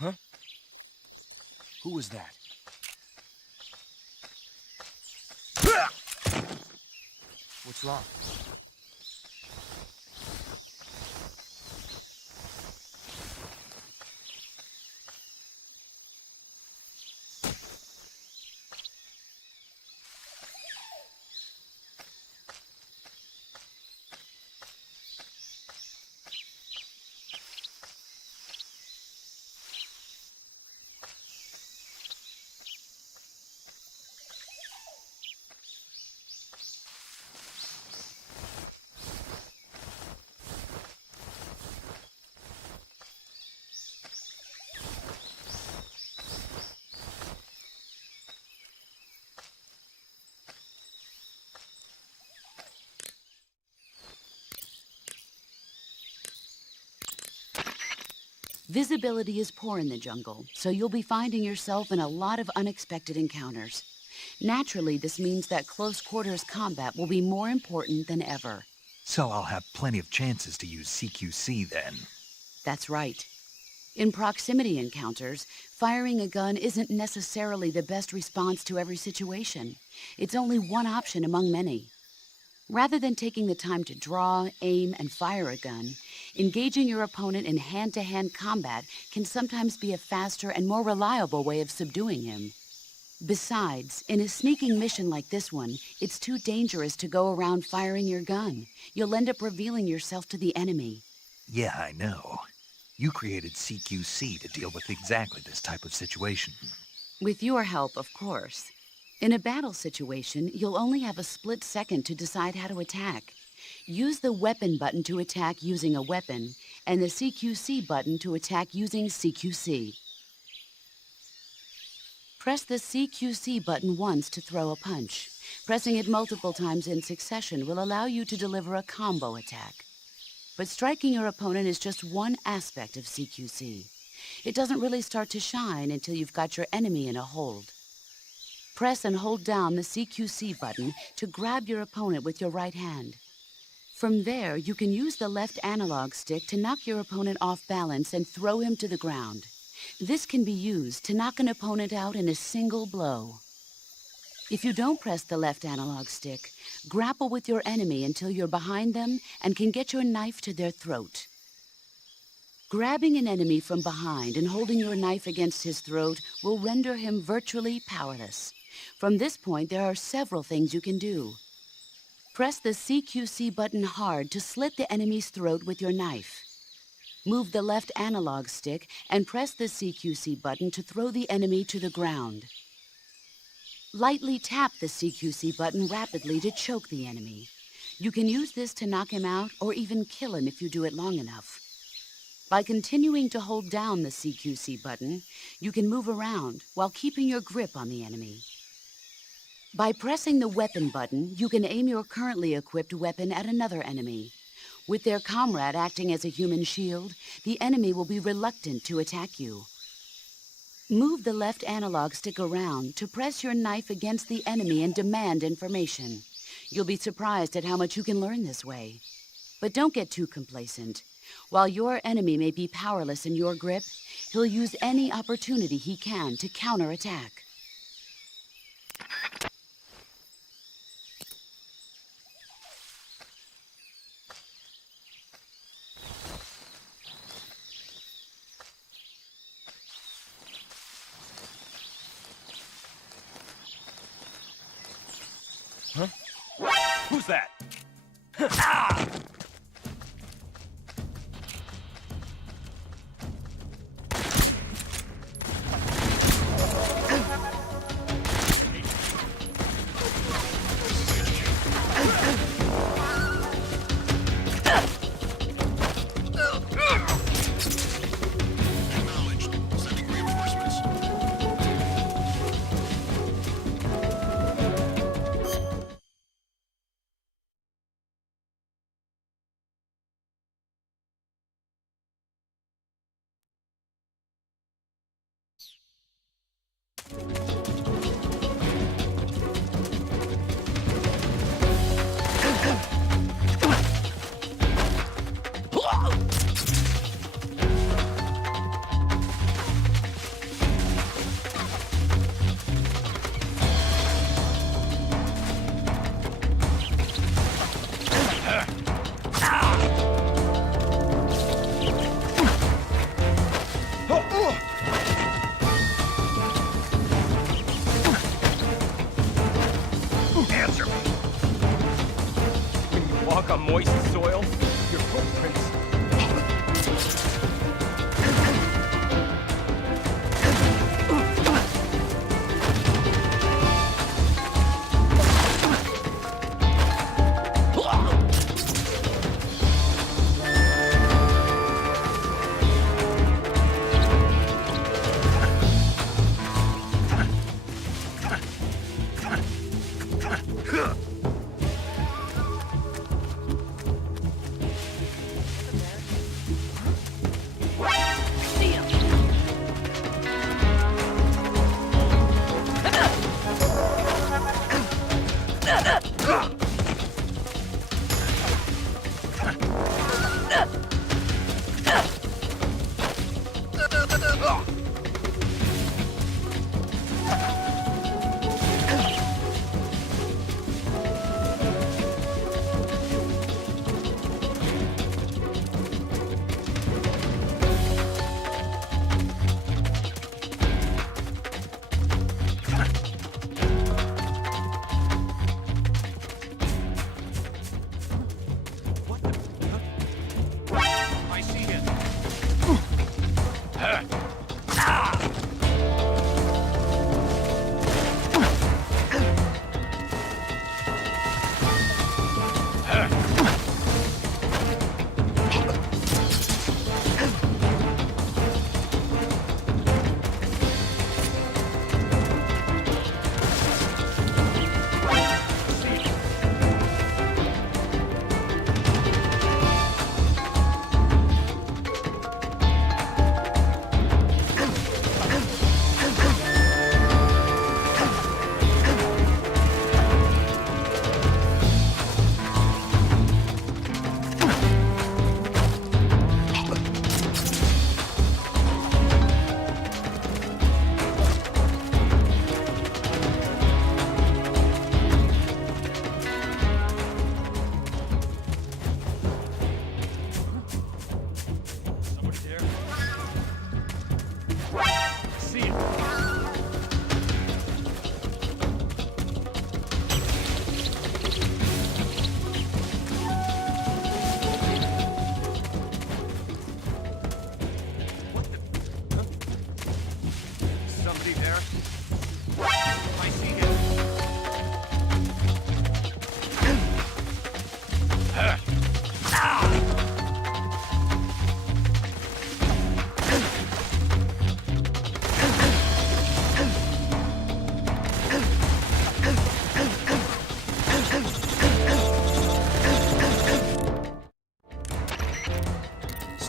Huh? Who was that? What's wrong? Visibility is poor in the jungle, so you'll be finding yourself in a lot of unexpected encounters. Naturally, this means that close quarters combat will be more important than ever. So I'll have plenty of chances to use CQC then. That's right. In proximity encounters, firing a gun isn't necessarily the best response to every situation. It's only one option among many. Rather than taking the time to draw, aim, and fire a gun, engaging your opponent in hand-to-hand combat can sometimes be a faster and more reliable way of subduing him. Besides, in a sneaking mission like this one, it's too dangerous to go around firing your gun. You'll end up revealing yourself to the enemy. Yeah, I know. You created CQC to deal with exactly this type of situation. With your help, of course. In a battle situation, you'll only have a split second to decide how to attack. Use the weapon button to attack using a weapon, and the CQC button to attack using CQC. Press the CQC button once to throw a punch. Pressing it multiple times in succession will allow you to deliver a combo attack. But striking your opponent is just one aspect of CQC. It doesn't really start to shine until you've got your enemy in a hold. Press and hold down the CQC button to grab your opponent with your right hand. From there, you can use the left analog stick to knock your opponent off balance and throw him to the ground. This can be used to knock an opponent out in a single blow. If you don't press the left analog stick, grapple with your enemy until you're behind them and can get your knife to their throat. Grabbing an enemy from behind and holding your knife against his throat will render him virtually powerless. From this point, there are several things you can do. Press the CQC button hard to slit the enemy's throat with your knife. Move the left analog stick and press the CQC button to throw the enemy to the ground. Lightly tap the CQC button rapidly to choke the enemy. You can use this to knock him out or even kill him if you do it long enough. By continuing to hold down the CQC button, you can move around while keeping your grip on the enemy. By pressing the weapon button, you can aim your currently equipped weapon at another enemy. With their comrade acting as a human shield, the enemy will be reluctant to attack you. Move the left analog stick around to press your knife against the enemy and demand information. You'll be surprised at how much you can learn this way. But don't get too complacent. While your enemy may be powerless in your grip, he'll use any opportunity he can to counterattack. Who's that? Ah! Answer me. When you walk on moist soil, your footprints.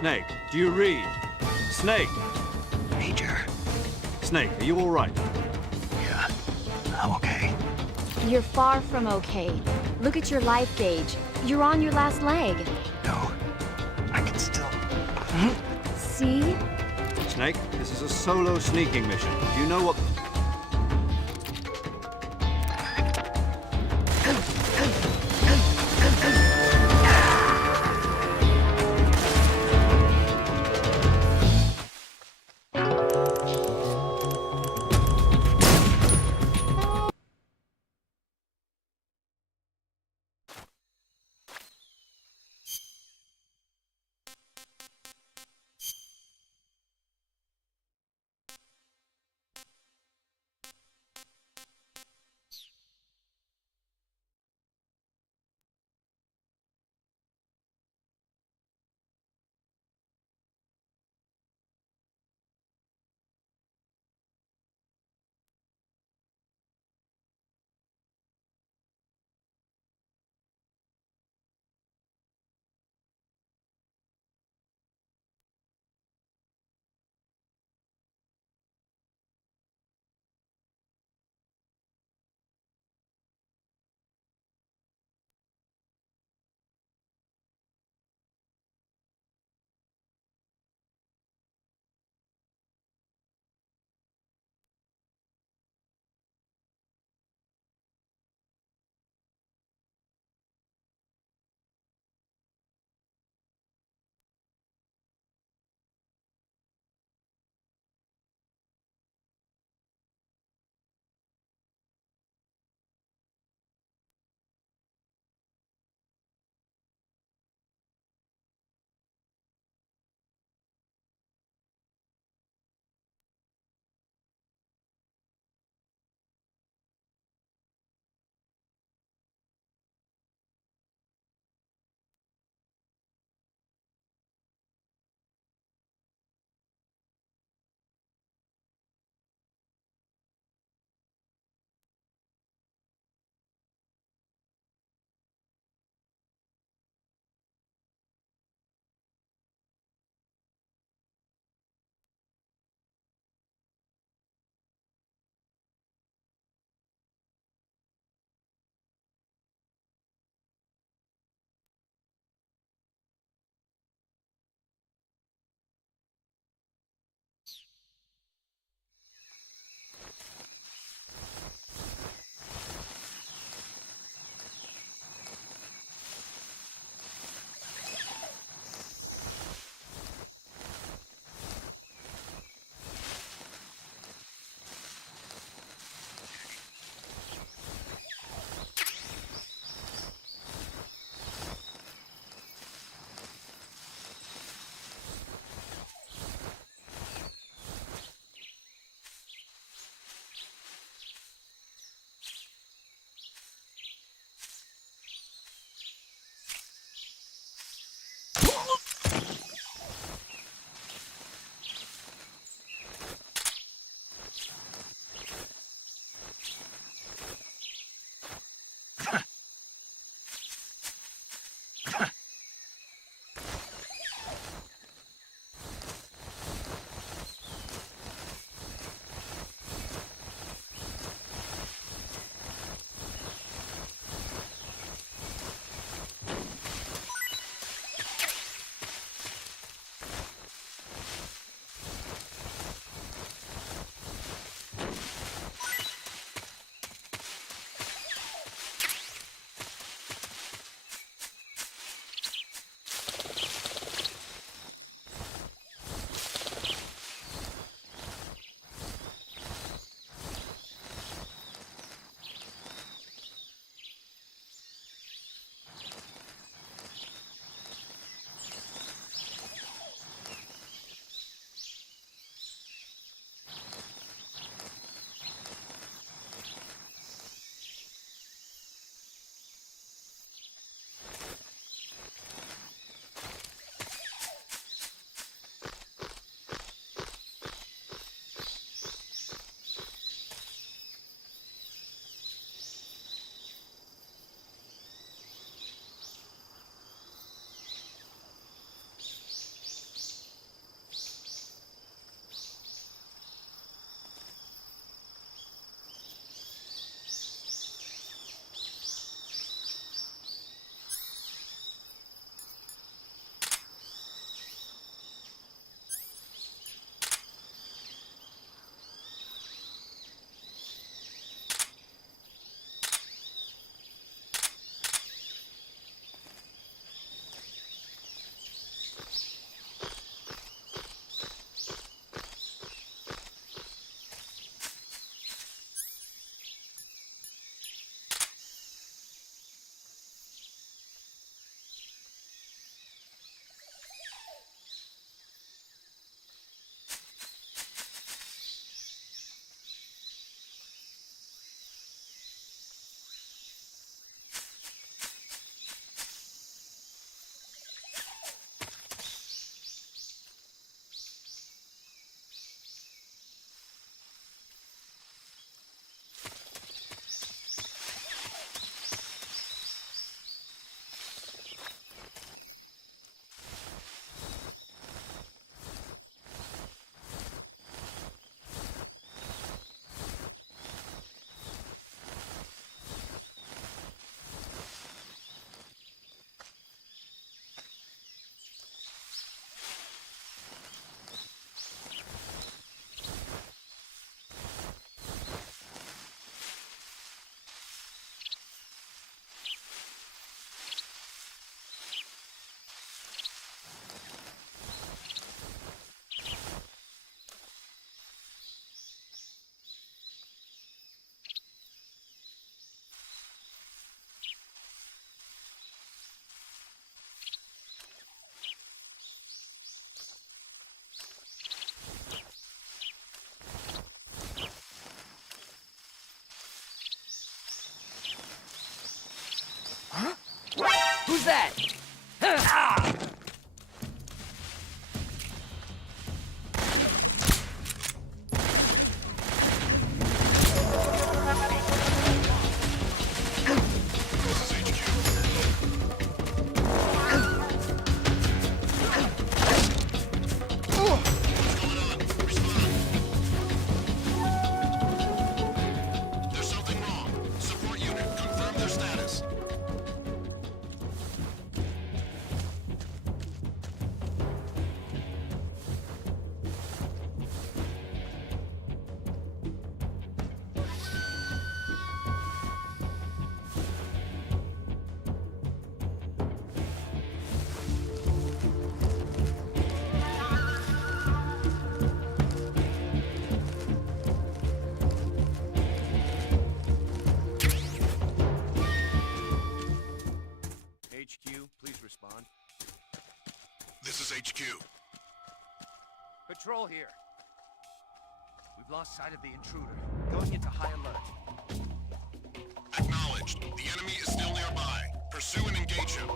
Snake, do you read? Snake! Major. Snake, are you all right? Yeah, I'm okay. You're far from okay. Look at your life gauge. You're on your last leg. No, I can still... See? Snake, this is a solo sneaking mission. Do you know what... Who's that? Ah! There's something wrong. Support unit, confirm their status. HQ, please respond. This is HQ. Patrol here. We've lost sight of the intruder. Going into high alert. Acknowledged. The enemy is still nearby. Pursue and engage him.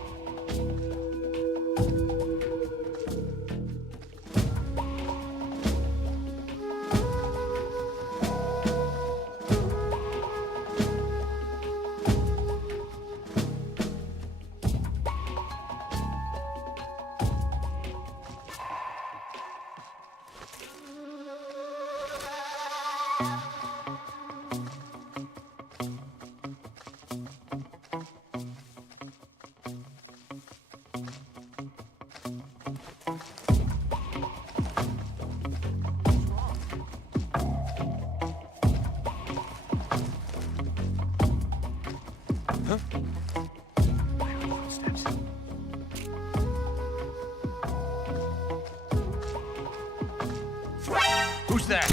Who's that?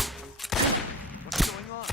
What's going on?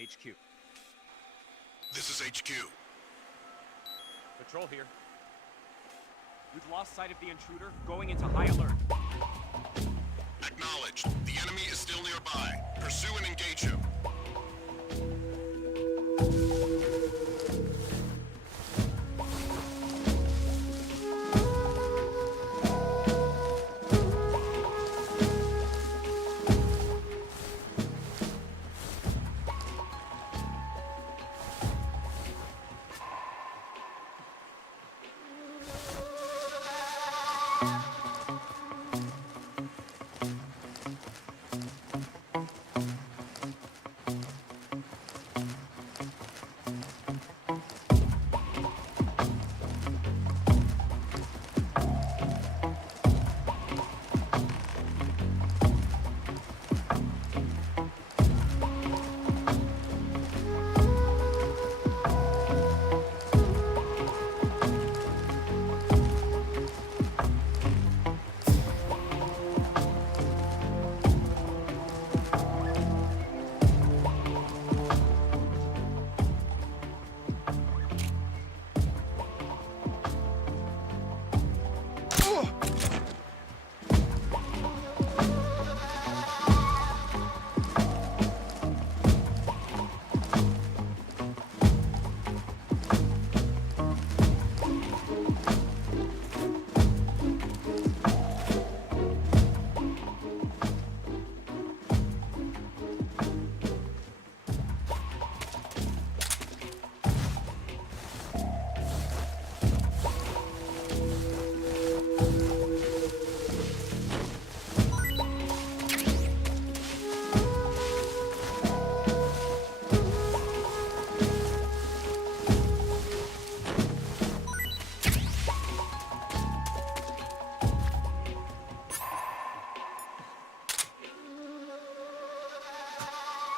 HQ. This is HQ. Patrol here. We've lost sight of the intruder, going into high alert. Acknowledged. The enemy is still nearby. Pursue and engage him.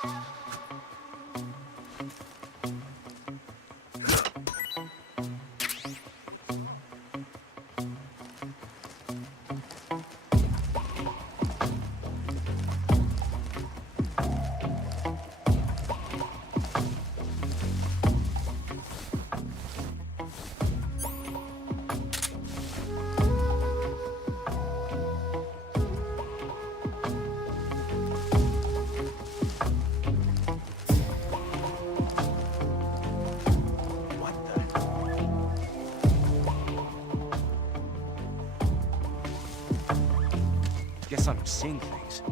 What the? Guess I'm seeing things.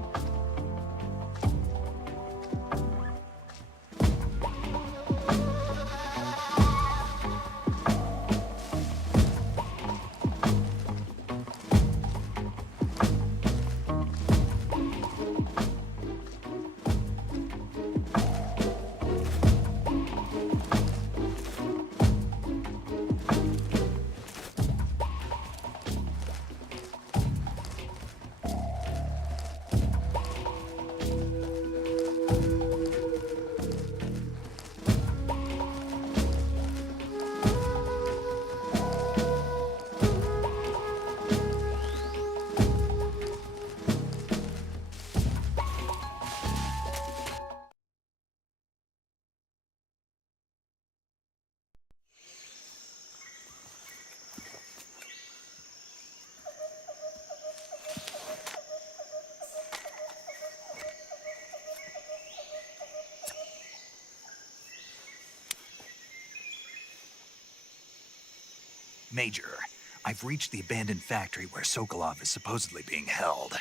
Major, I've reached the abandoned factory where Sokolov is supposedly being held.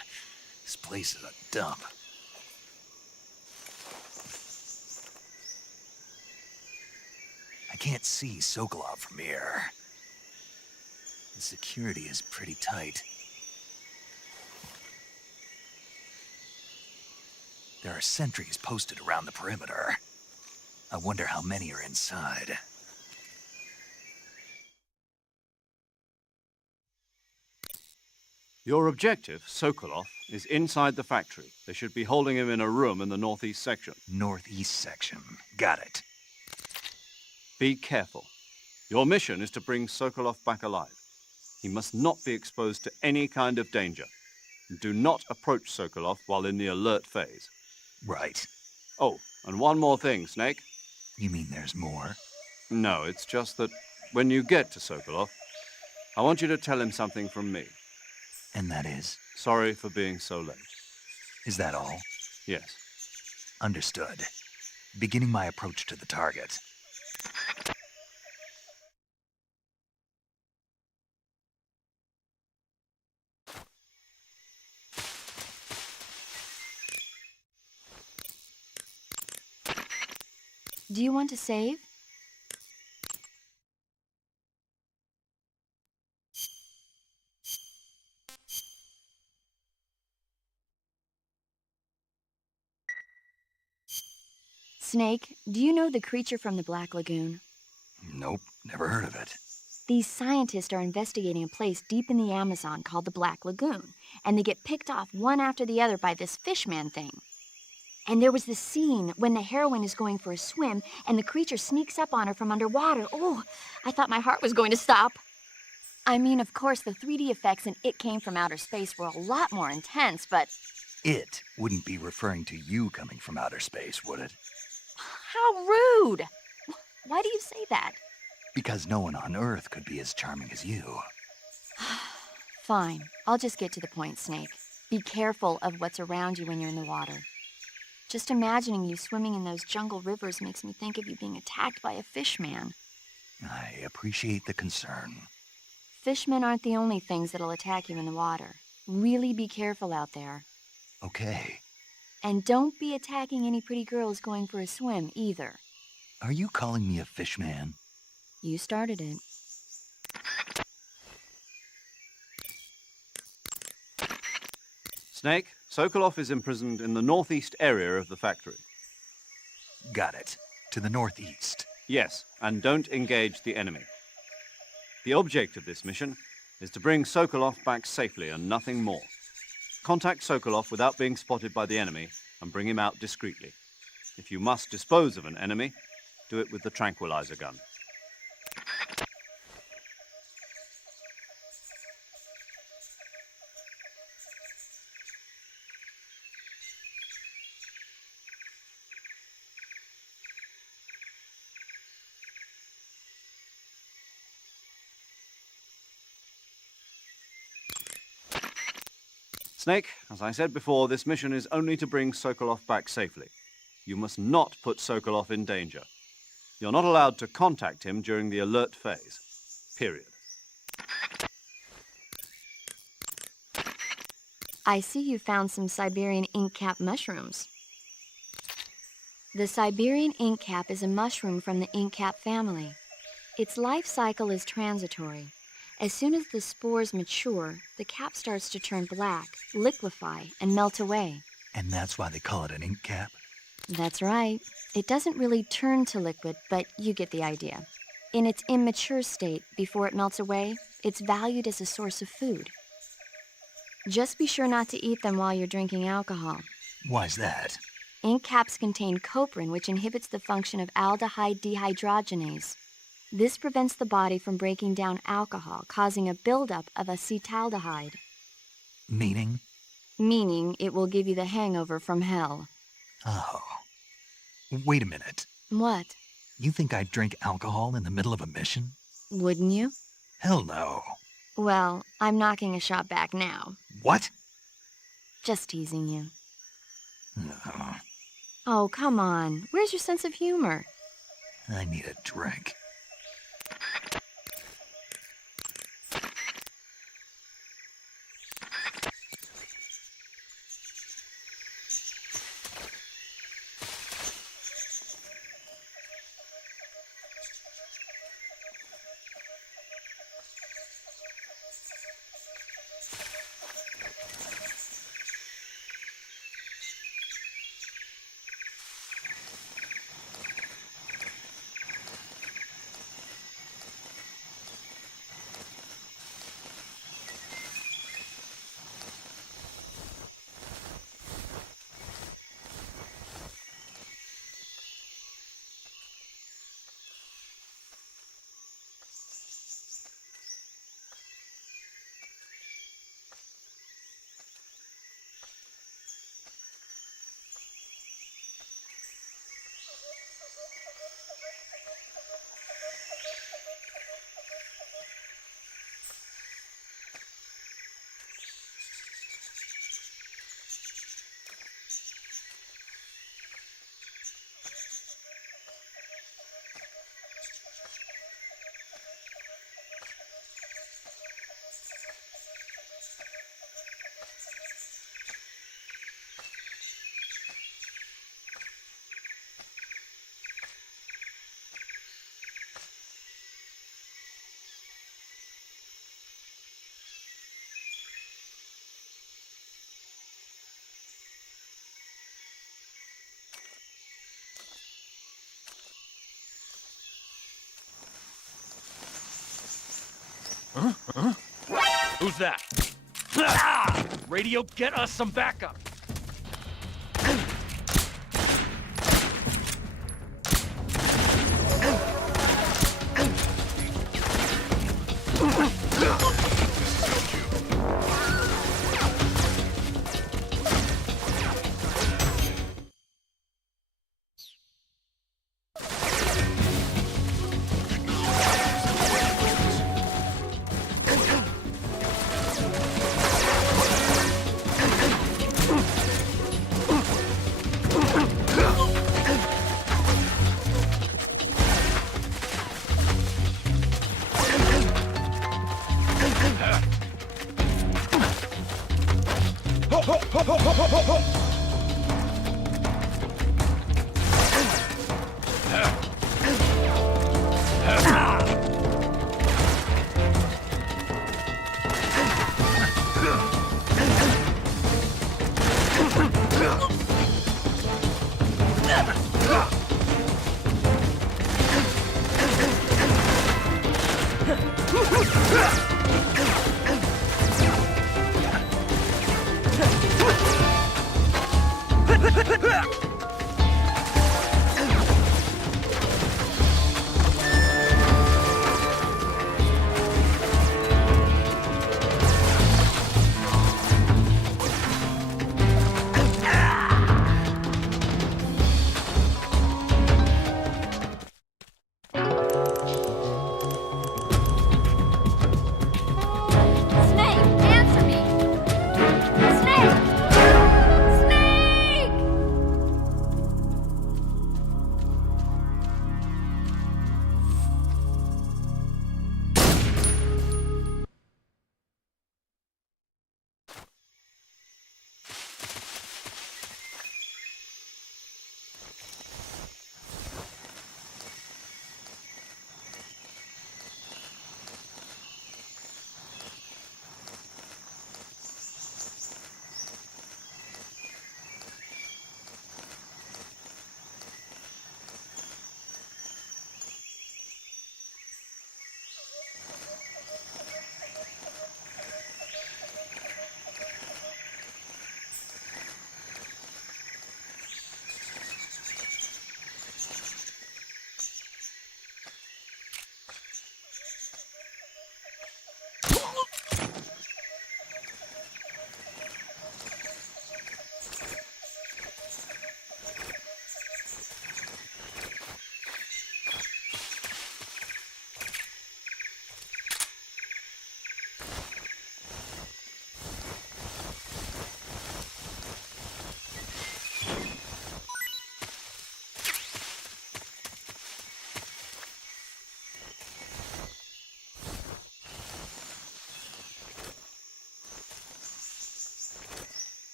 This place is a dump. I can't see Sokolov from here. The security is pretty tight. There are sentries posted around the perimeter. I wonder how many are inside. Your objective, Sokolov, is inside the factory. They should be holding him in a room in the northeast section. Northeast section. Got it. Be careful. Your mission is to bring Sokolov back alive. He must not be exposed to any kind of danger. Do not approach Sokolov while in the alert phase. Right. Oh, and one more thing, Snake. You mean there's more? No, it's just that when you get to Sokolov, I want you to tell him something from me. And that is? Sorry for being so late. Is that all? Yes. Understood. Beginning my approach to the target. Do you want to save? Snake, do you know the creature from the Black Lagoon? Nope, never heard of it. These scientists are investigating a place deep in the Amazon called the Black Lagoon, and they get picked off one after the other by this fishman thing. And there was this scene when the heroine is going for a swim and the creature sneaks up on her from underwater. Oh, I thought my heart was going to stop. I mean, of course, the 3D effects in It Came from Outer Space were a lot more intense, but... It wouldn't be referring to you coming from outer space, would it? How rude! Why do you say that? Because no one on Earth could be as charming as you. Fine. I'll just get to the point, Snake. Be careful of what's around you when you're in the water. Just imagining you swimming in those jungle rivers makes me think of you being attacked by a fishman. I appreciate the concern. Fishmen aren't the only things that'll attack you in the water. Really be careful out there. Okay. And don't be attacking any pretty girls going for a swim, either. Are you calling me a fishman? You started it. Snake, Sokolov is imprisoned in the northeast area of the factory. Got it. To the northeast. Yes, and don't engage the enemy. The object of this mission is to bring Sokolov back safely and nothing more. Contact Sokolov without being spotted by the enemy and bring him out discreetly. If you must dispose of an enemy, do it with the tranquilizer gun. Snake, as I said before, this mission is only to bring Sokolov back safely. You must not put Sokolov in danger. You're not allowed to contact him during the alert phase. Period. I see you found some Siberian ink cap mushrooms. The Siberian ink cap is a mushroom from the ink cap family. Its life cycle is transitory. As soon as the spores mature, the cap starts to turn black, liquefy, and melt away. And that's why they call it an ink cap? That's right. It doesn't really turn to liquid, but you get the idea. In its immature state, before it melts away, it's valued as a source of food. Just be sure not to eat them while you're drinking alcohol. Why's that? Ink caps contain coprin, which inhibits the function of aldehyde dehydrogenase. This prevents the body from breaking down alcohol, causing a buildup of acetaldehyde. Meaning? Meaning it will give you the hangover from hell. Oh. Wait a minute. What? You think I'd drink alcohol in the middle of a mission? Wouldn't you? Hell no. Well, I'm knocking a shot back now. What? Just teasing you. No. Oh, come on. Where's your sense of humor? I need a drink. Who's that? Ah! Radio, get us some backup!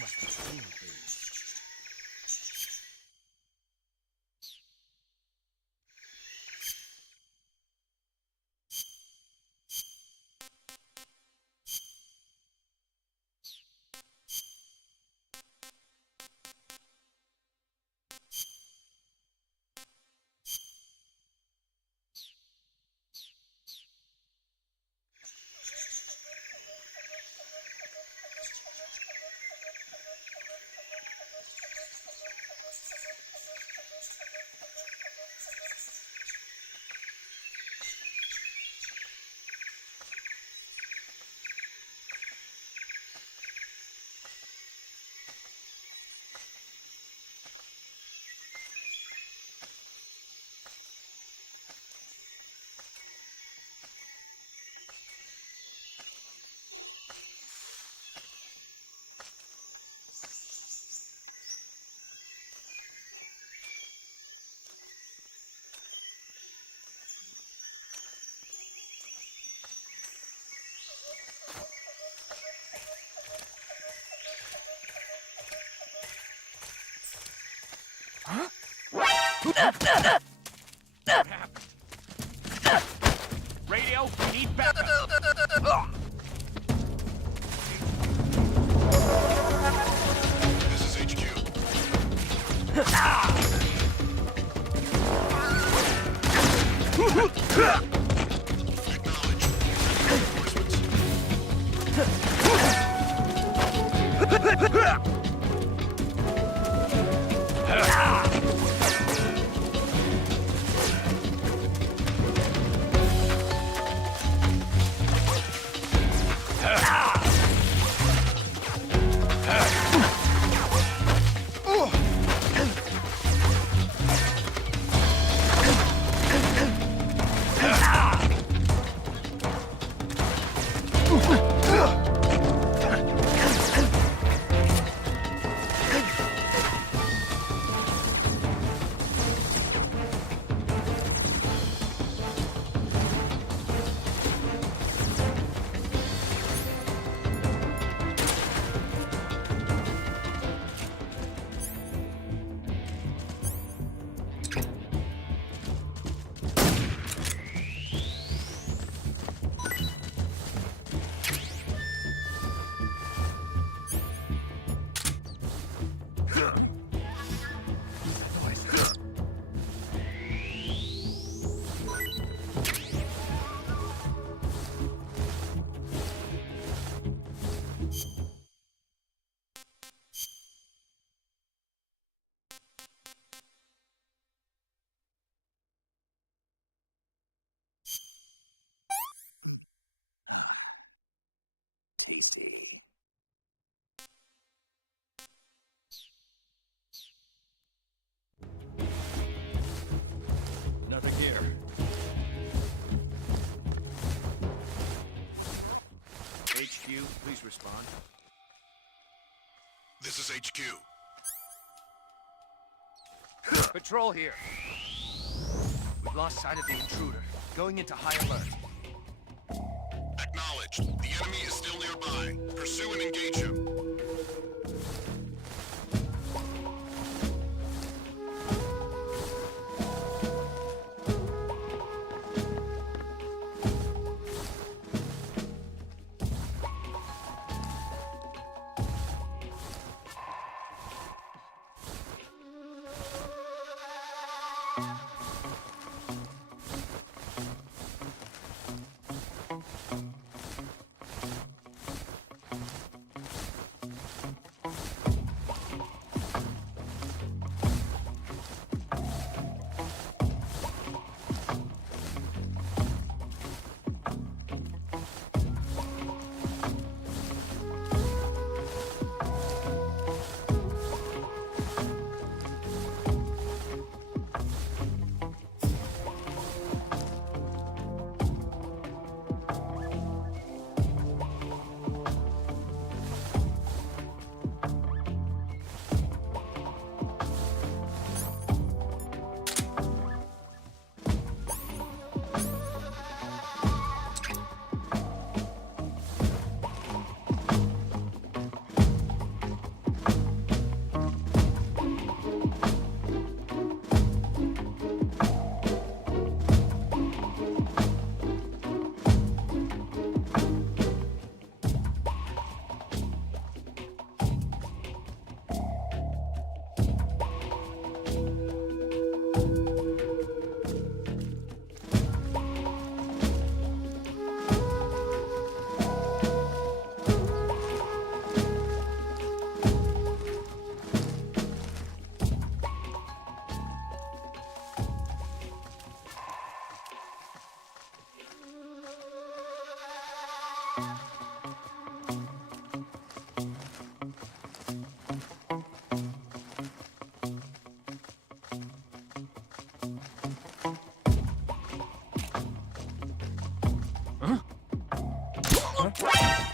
must be seeing things. Huh? What happened? Radio, we need backup. This is HQ. Acknowledged. Reinforcements. Nothing here. HQ, please respond. This is HQ. Patrol here. We've lost sight of the intruder. Going into high alert. Acknowledged. The enemy is still nearby. Pursue and engage him.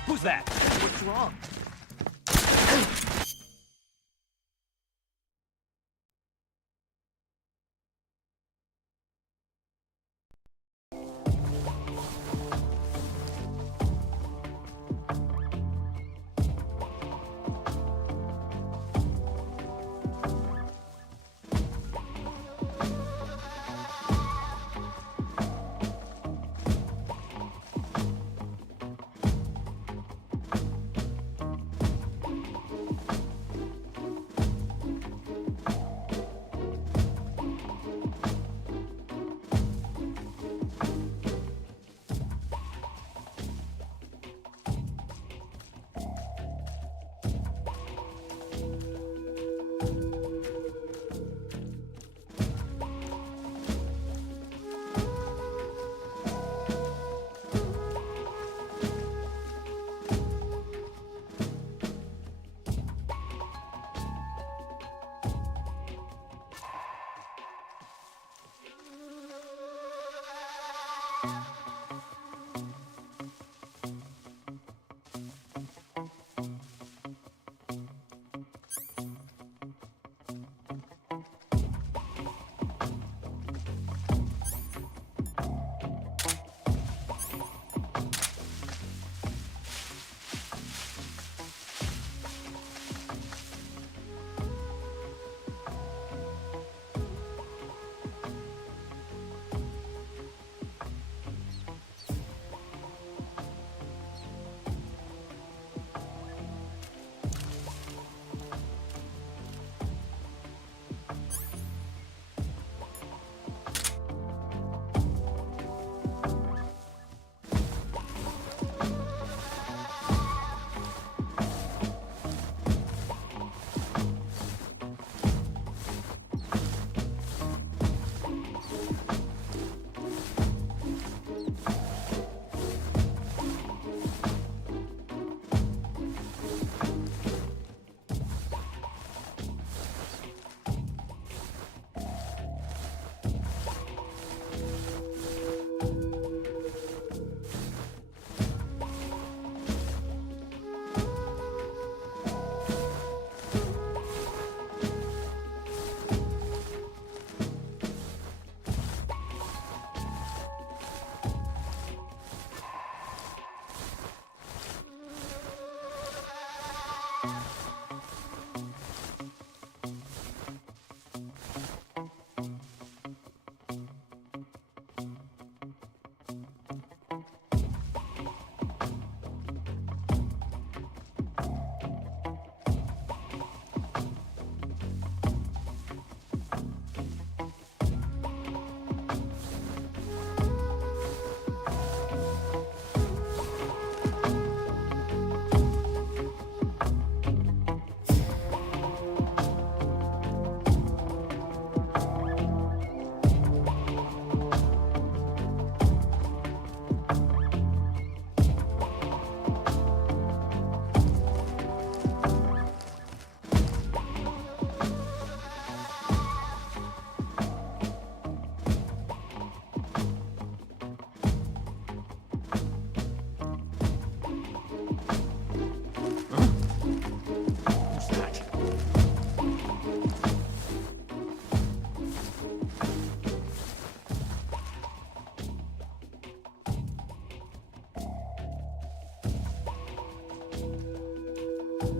Who's that? What's wrong?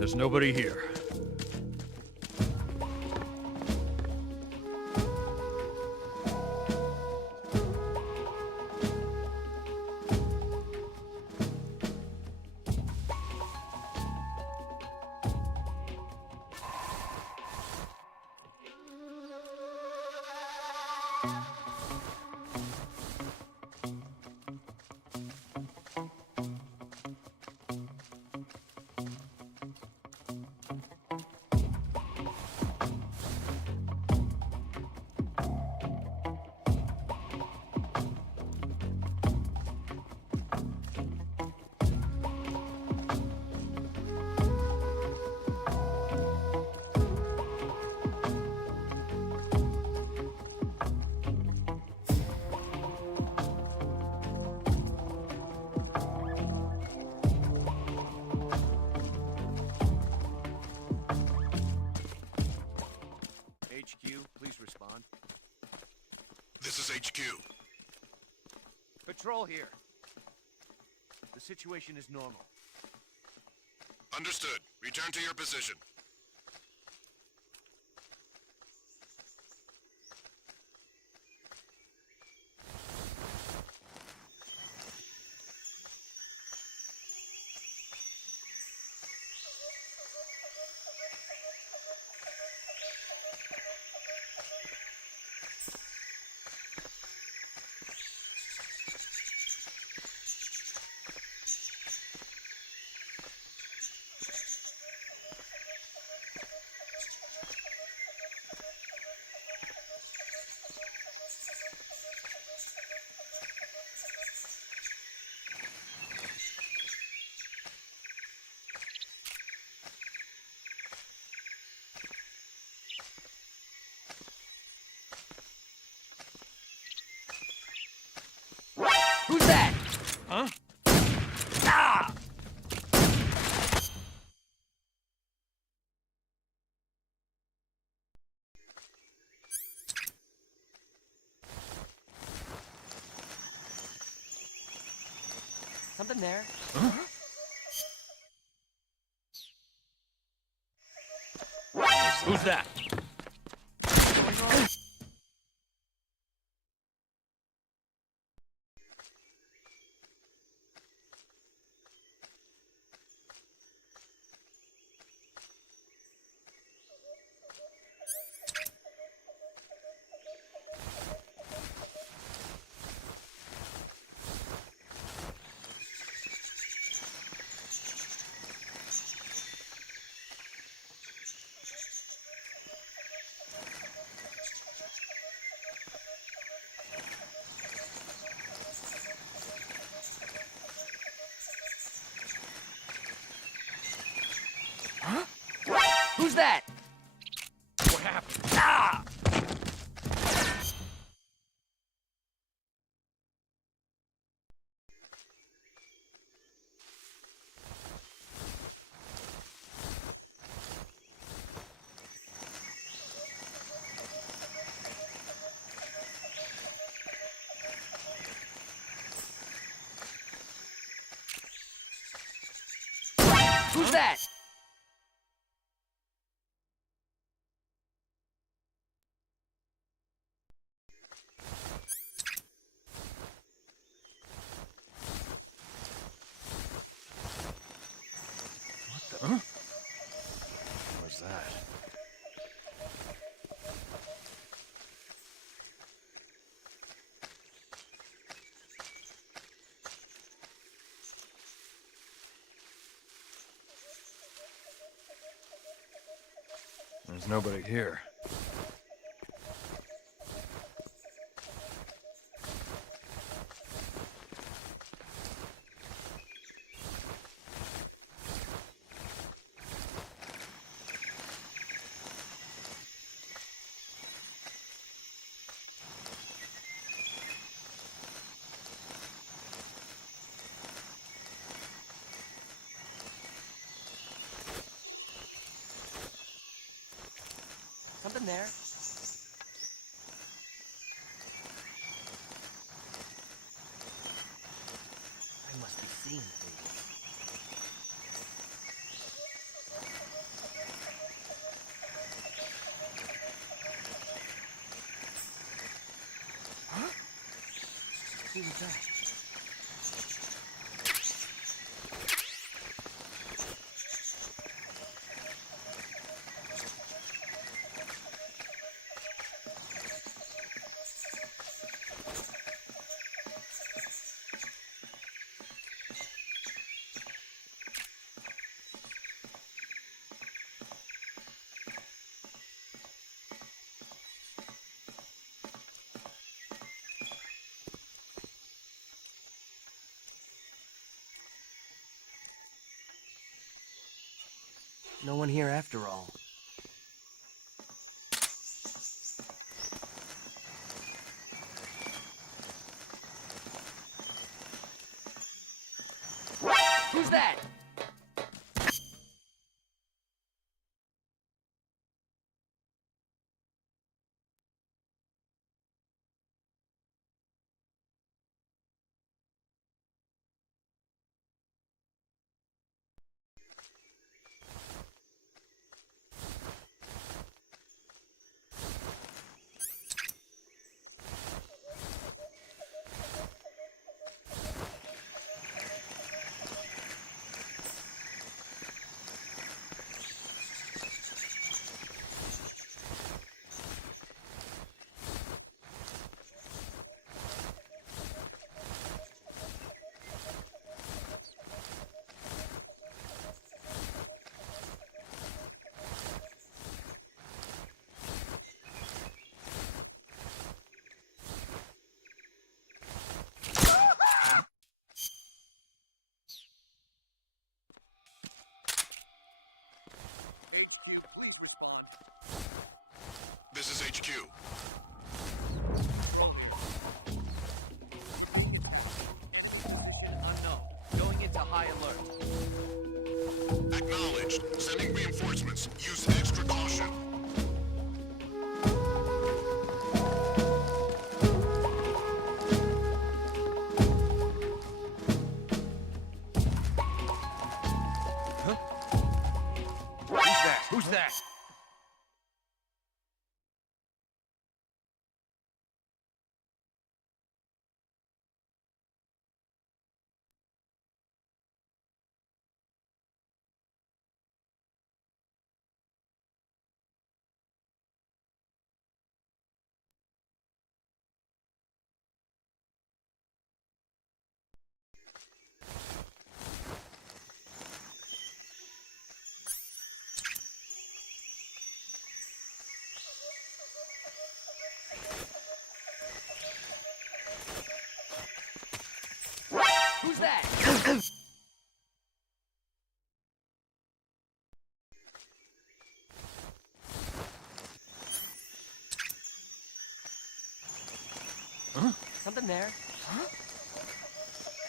There's nobody here. HQ, please respond. This is HQ. Patrol here. The situation is normal. Understood. Return to your position. Who's that? Huh? Ah! Something there. Who's that? Huh? Who's that? What happened? Ah! Who's that? Huh? Where's that? There's nobody here. Something there. I must be seeing things. Huh? Who was that? No one here after all. Who's that? HQ. Mission unknown. Going into high alert. Acknowledged. Sending reinforcements. Use extra caution. Who's that? Who's that? Who's that? Something there. Huh?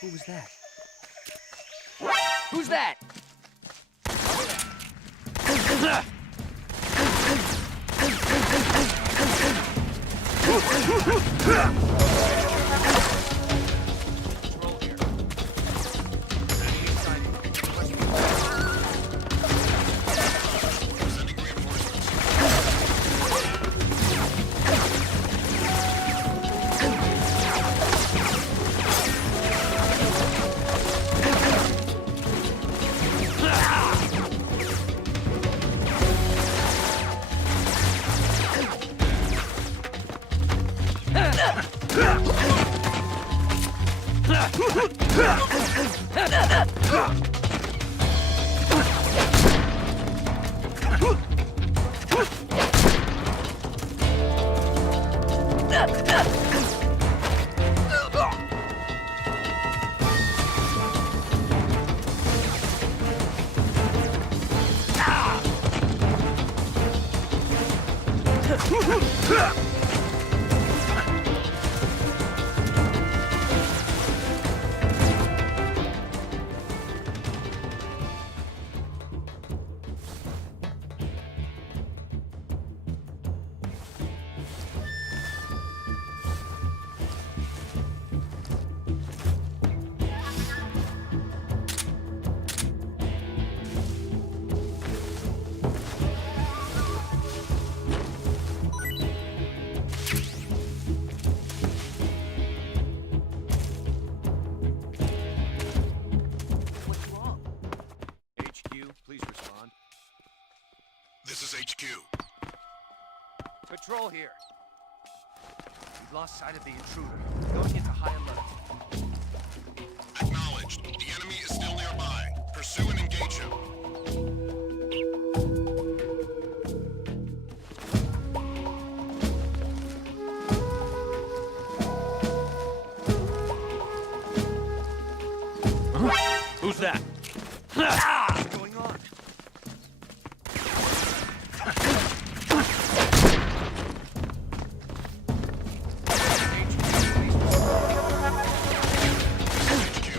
Who was that? Who's that? Control here. Enemy sighting. Sending reinforcements. What's wrong? HQ, please respond. This is HQ. Patrol here. We've lost sight of the intruder. Going into high alert. Acknowledged. The enemy is still nearby. Pursue and engage him. Who's that? What's going on? HQ.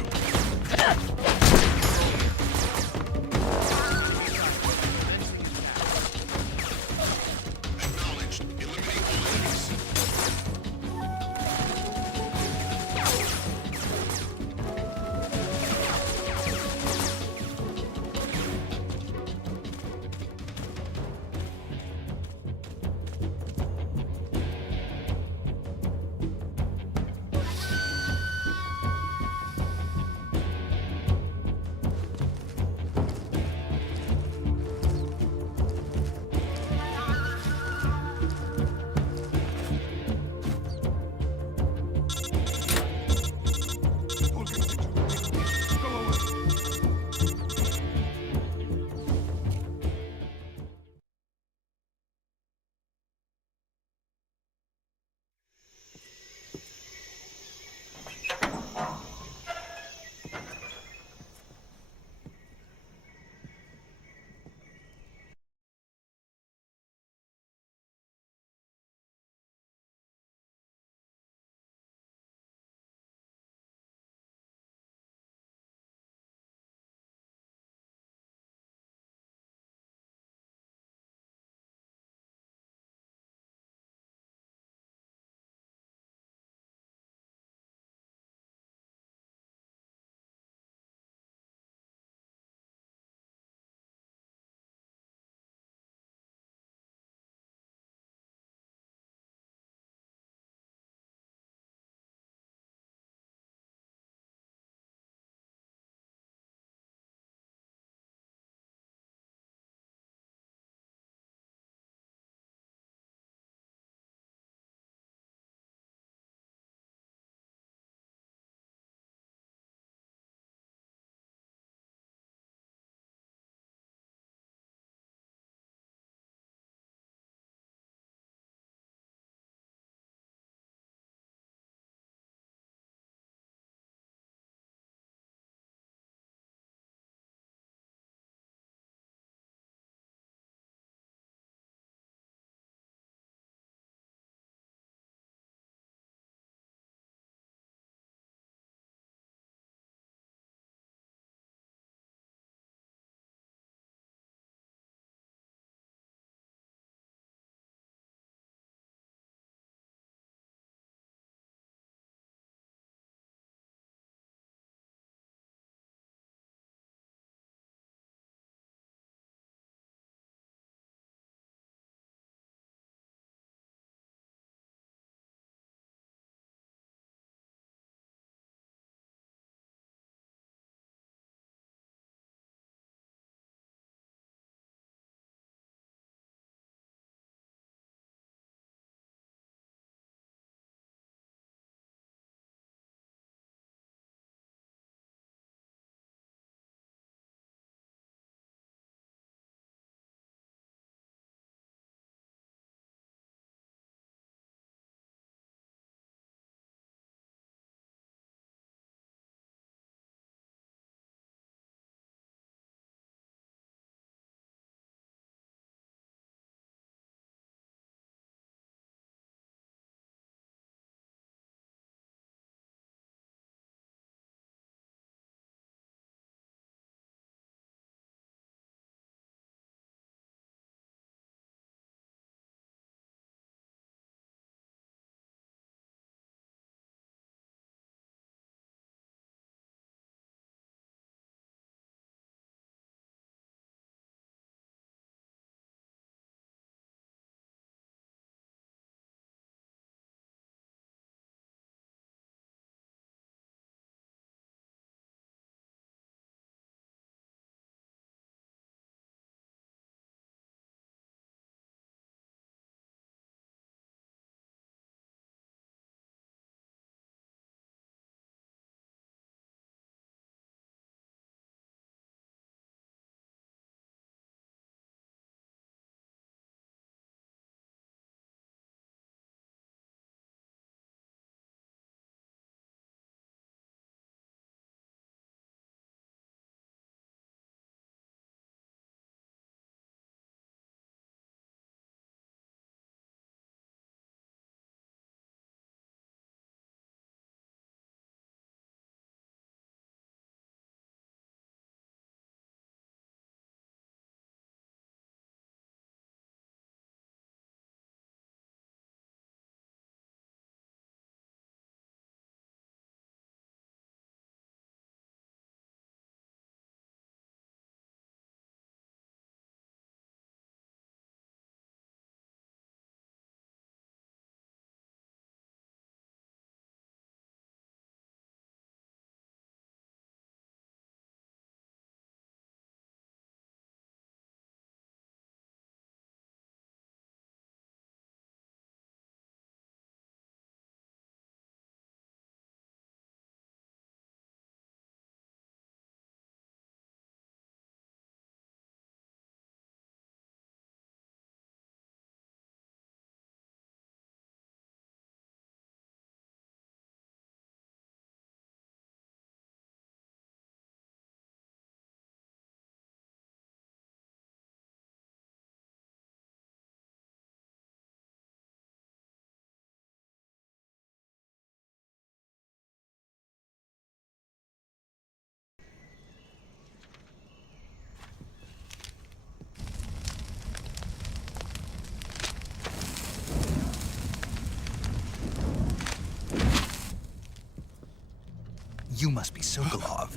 You must be Sokolov.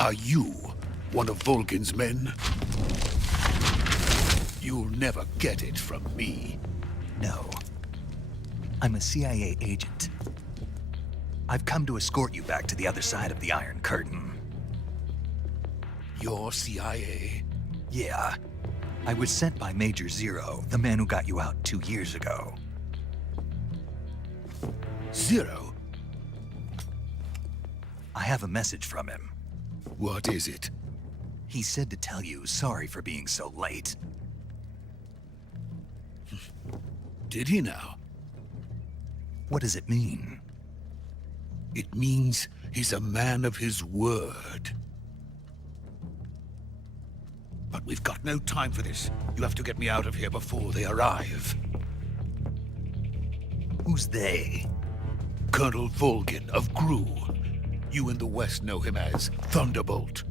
Are you one of Volgin's men? You'll never get it from me. No. I'm a CIA agent. I've come to escort you back to the other side of the Iron Curtain. You're CIA? Yeah. I was sent by Major Zero, the man who got you out 2 years ago. Zero? I have a message from him. What is it? He said to tell you sorry for being so late. Did he now? What does it mean? It means he's a man of his word. But we've got no time for this. You have to get me out of here before they arrive. Who's they? Colonel Volgin of GRU. You in the West know him as Thunderbolt.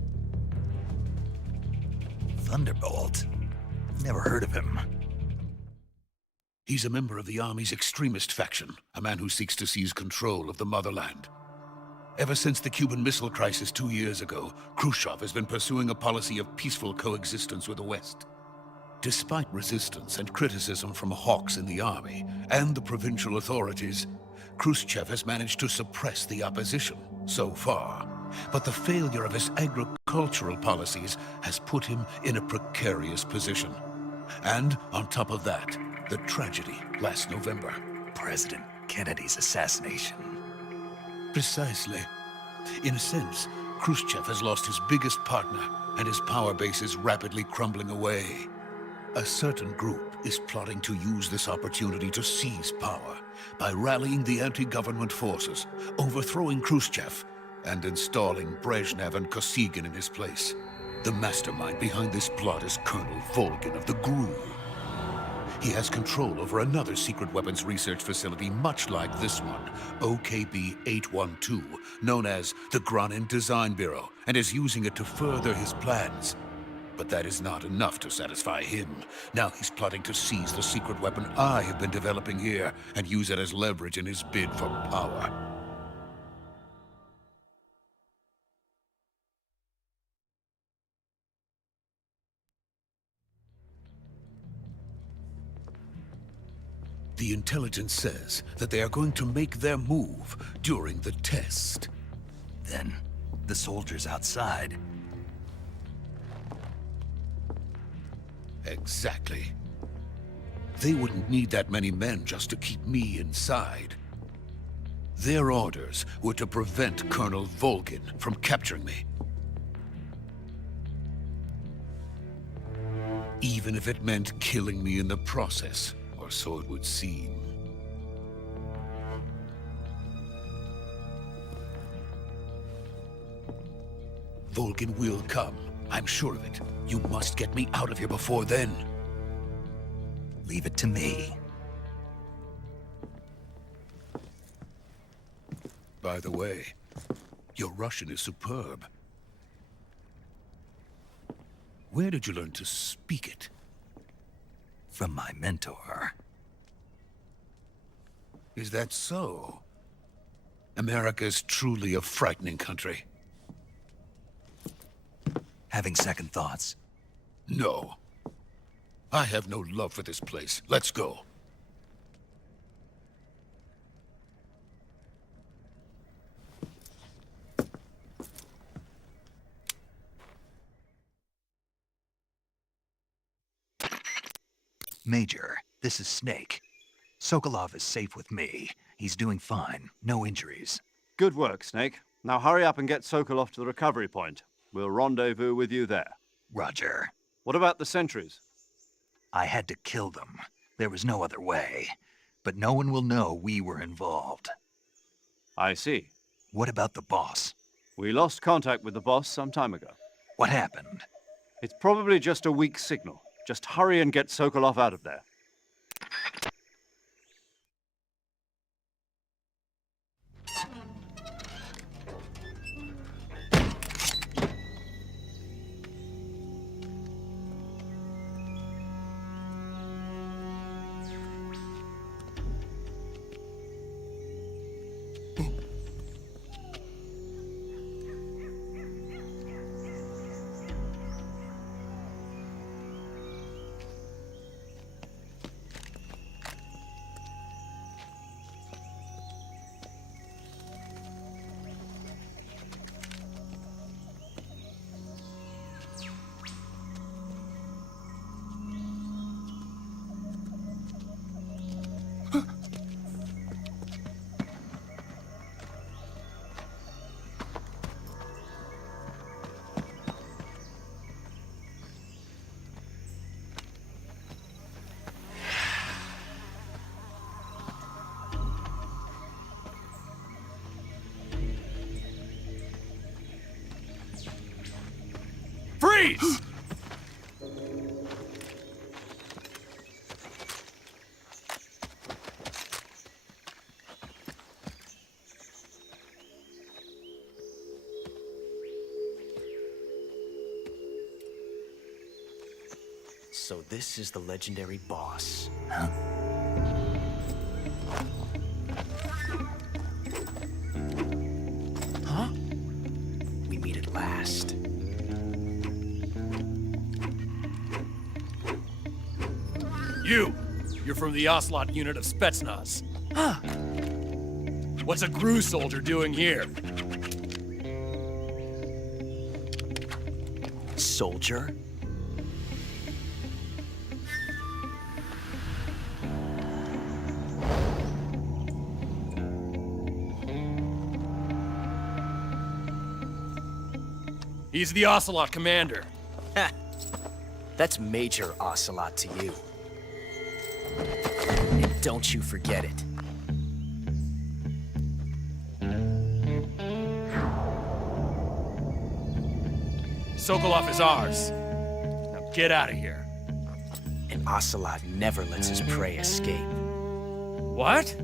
Thunderbolt? Never heard of him. He's a member of the Army's extremist faction, a man who seeks to seize control of the motherland. Ever since the Cuban Missile Crisis 2 years ago, Khrushchev has been pursuing a policy of peaceful coexistence with the West. Despite resistance and criticism from hawks in the army and the provincial authorities, Khrushchev has managed to suppress the opposition so far. But the failure of his agricultural policies has put him in a precarious position. And on top of that, the tragedy last November. President Kennedy's assassination. Precisely. In a sense, Khrushchev has lost his biggest partner, and his power base is rapidly crumbling away. A certain group is plotting to use this opportunity to seize power by rallying the anti-government forces, overthrowing Khrushchev, and installing Brezhnev and Kosygin in his place. The mastermind behind this plot is Colonel Volgin of the GRU. He has control over another secret weapons research facility much like this one, OKB-812, known as the Granin Design Bureau, and is using it to further his plans. But that is not enough to satisfy him. Now he's plotting to seize the secret weapon I have been developing here and use it as leverage in his bid for power. The intelligence says that they are going to make their move during the test. Then, the soldiers outside. Exactly. They wouldn't need that many men just to keep me inside. Their orders were to prevent Colonel Volgin from capturing me. Even if it meant killing me in the process. Or so it would seem. Volgin will come. I'm sure of it. You must get me out of here before then. Leave it to me. By the way, your Russian is superb. Where did you learn to speak it? From my mentor. Is that so? America is truly a frightening country. Having second thoughts? No. I have no love for this place. Let's go. Major, this is Snake. Sokolov is safe with me. He's doing fine. No injuries. Good work, Snake. Now hurry up and get Sokolov to the recovery point. We'll rendezvous with you there. Roger. What about the sentries? I had to kill them. There was no other way. But no one will know we were involved. I see. What about the boss? We lost contact with the boss some time ago. What happened? It's probably just a weak signal. Just hurry and get Sokolov out of there. Freeze! So this is the legendary boss. Huh? We meet at last. You're from the Ocelot unit of Spetsnaz. Huh. What's a GRU soldier doing here? Soldier? He's the Ocelot commander. Ha! That's Major Ocelot to you. And don't you forget it. Sokolov is ours. Now get out of here. And Ocelot never lets his prey escape. What?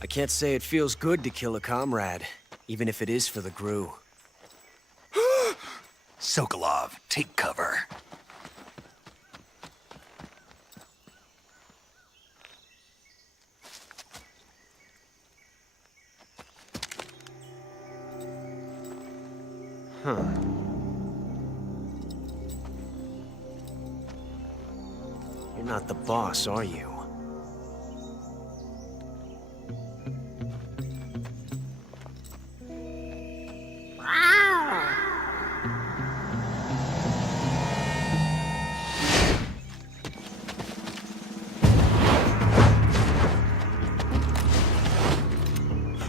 I can't say it feels good to kill a comrade, even if it is for the GRU. Sokolov, take cover. Huh. You're not the boss, are you?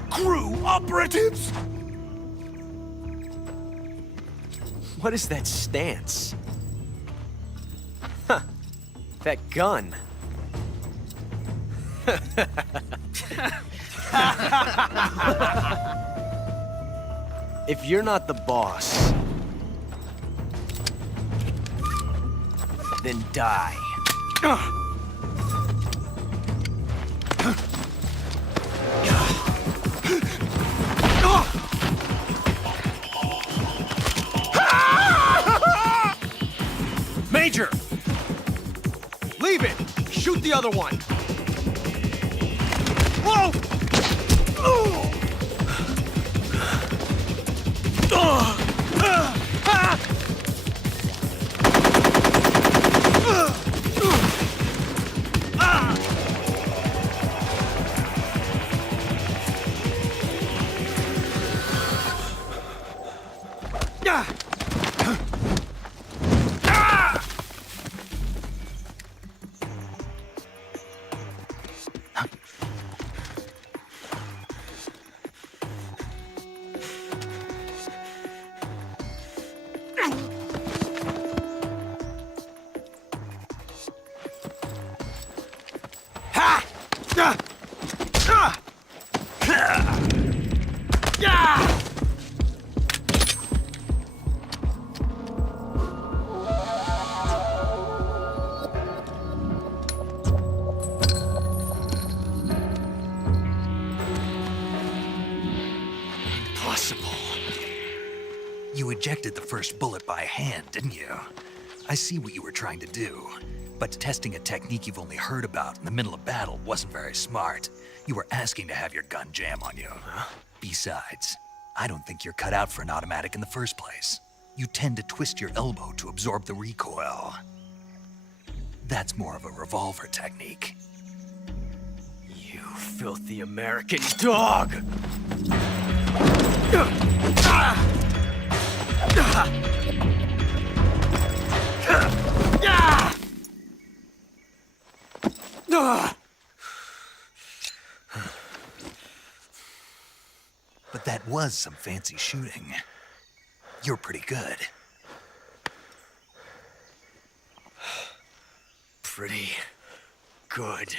GRU operatives! What is that stance? Huh. That gun. If you're not the boss, then die. Major! Leave it! Shoot the other one! Whoa! ejected the first bullet by hand, didn't you? I see what you were trying to do. But testing a technique you've only heard about in the middle of battle wasn't very smart. You were asking to have your gun jam on you. Besides, I don't think you're cut out for an automatic in the first place. You tend to twist your elbow to absorb the recoil. That's more of a revolver technique. You filthy American dog! But that was some fancy shooting. You're pretty good. Pretty good.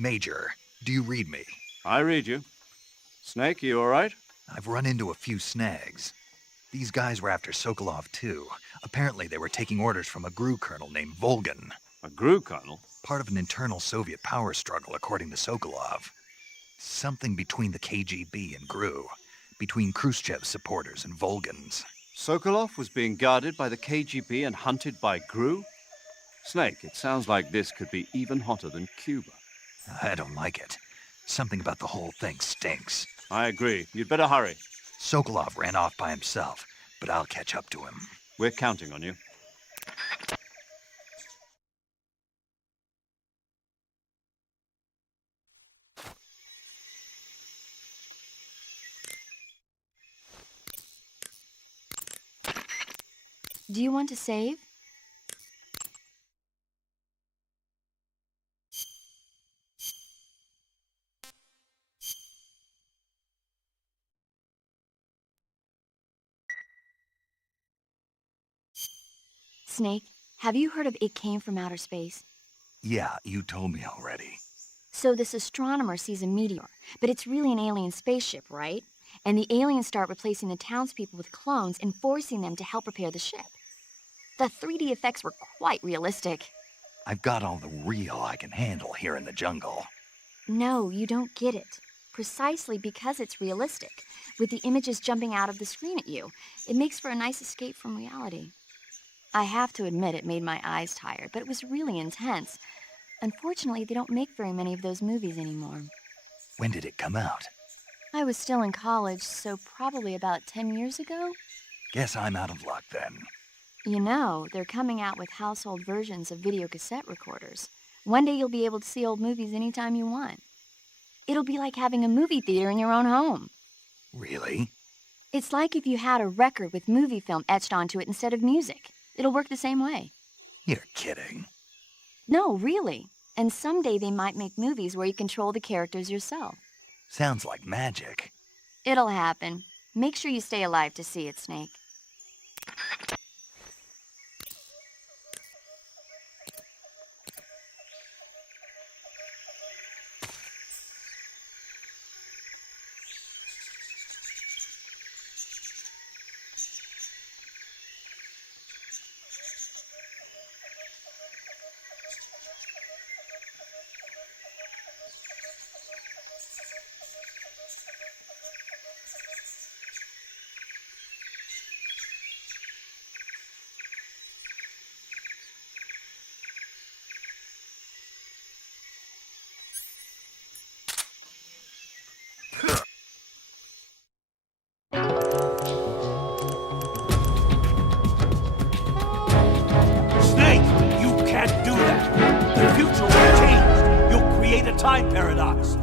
Major, do you read me? I read you. Snake, you all right? I've run into a few snags. These guys were after Sokolov, too. Apparently they were taking orders from a GRU colonel named Volgan. A GRU colonel? Part of an internal Soviet power struggle, according to Sokolov. Something between the KGB and GRU. Between Khrushchev's supporters and Volgan's. Sokolov was being guarded by the KGB and hunted by GRU? Snake, it sounds like this could be even hotter than Cuba. I don't like it. Something about the whole thing stinks. I agree. You'd better hurry. Sokolov ran off by himself, but I'll catch up to him. We're counting on you. Do you want to save? Snake, have you heard of It Came from Outer Space? Yeah, you told me already. So this astronomer sees a meteor, but it's really an alien spaceship, right? And the aliens start replacing the townspeople with clones and forcing them to help repair the ship. The 3D effects were quite realistic. I've got all the real I can handle here in the jungle. No, you don't get it. Precisely because it's realistic, with the images jumping out of the screen at you, it makes for a nice escape from reality. I have to admit it made my eyes tired, but it was really intense. Unfortunately, they don't make very many of those movies anymore. When did it come out? I was still in college, so probably about 10 years ago. Guess I'm out of luck then. You know, they're coming out with household versions of video cassette recorders. One day you'll be able to see old movies anytime you want. It'll be like having a movie theater in your own home. Really? It's like if you had a record with movie film etched onto it instead of music. It'll work the same way. You're kidding. No, really. And someday they might make movies where you control the characters yourself. Sounds like magic. It'll happen. Make sure you stay alive to see it, Snake. Snake, you can't do that. The future will change. You'll create a time paradox.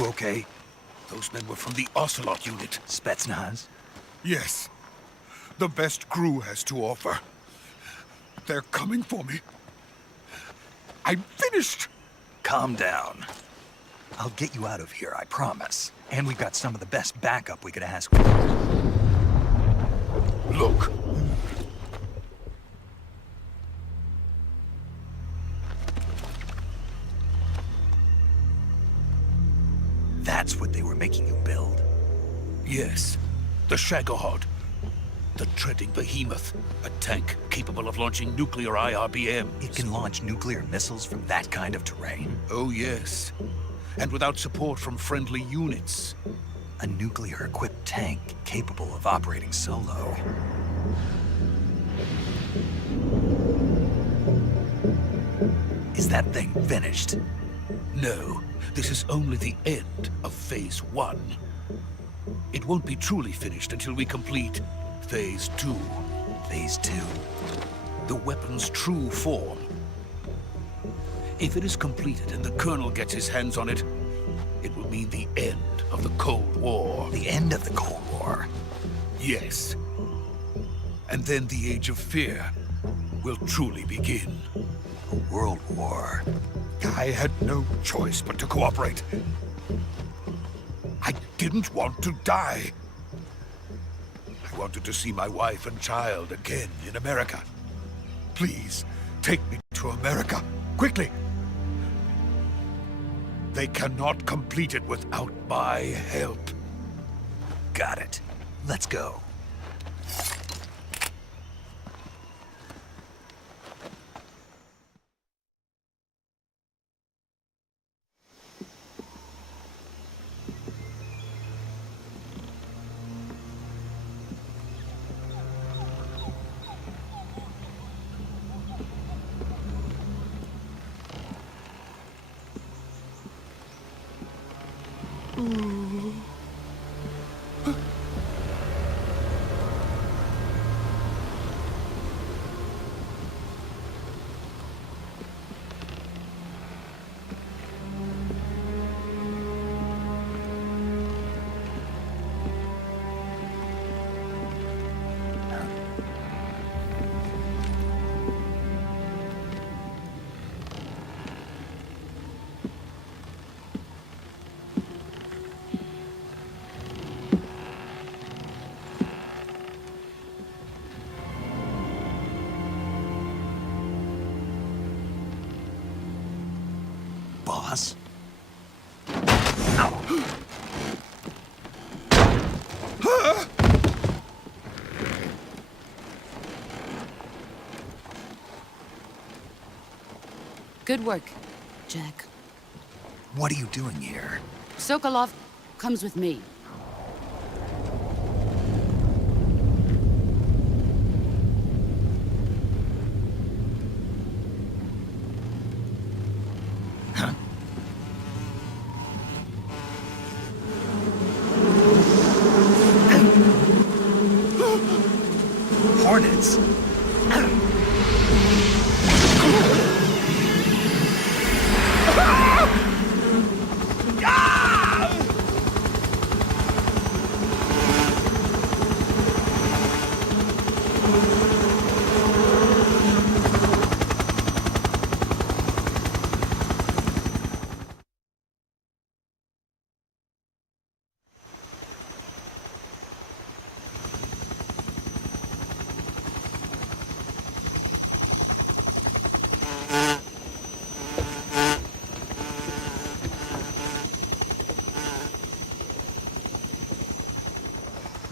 You okay? Those men were from the Ocelot unit. Spetsnaz? Yes. The best crew has to offer. They're coming for me. I'm finished! Calm down. I'll get you out of here, I promise. And we've got some of the best backup we could ask for. Look. That's what they were making you build? Yes. The Shagohod. The treading behemoth. A tank capable of launching nuclear IRBMs. It can launch nuclear missiles from that kind of terrain? Oh, yes. And without support from friendly units. A nuclear-equipped tank capable of operating solo. Is that thing finished? No. This is only the end of Phase 1. It won't be truly finished until we complete Phase 2. Phase 2? The weapon's true form. If it is completed and the Colonel gets his hands on it, it will mean the end of the Cold War. The end of the Cold War? Yes. And then the Age of Fear will truly begin. A world war. I had no choice but to cooperate. I didn't want to die. I wanted to see my wife and child again in America. Please, take me to America, quickly. They cannot complete it without my help. Got it. Let's go. Boss? Good work, Jack. What are you doing here? Sokolov comes with me. Hornets?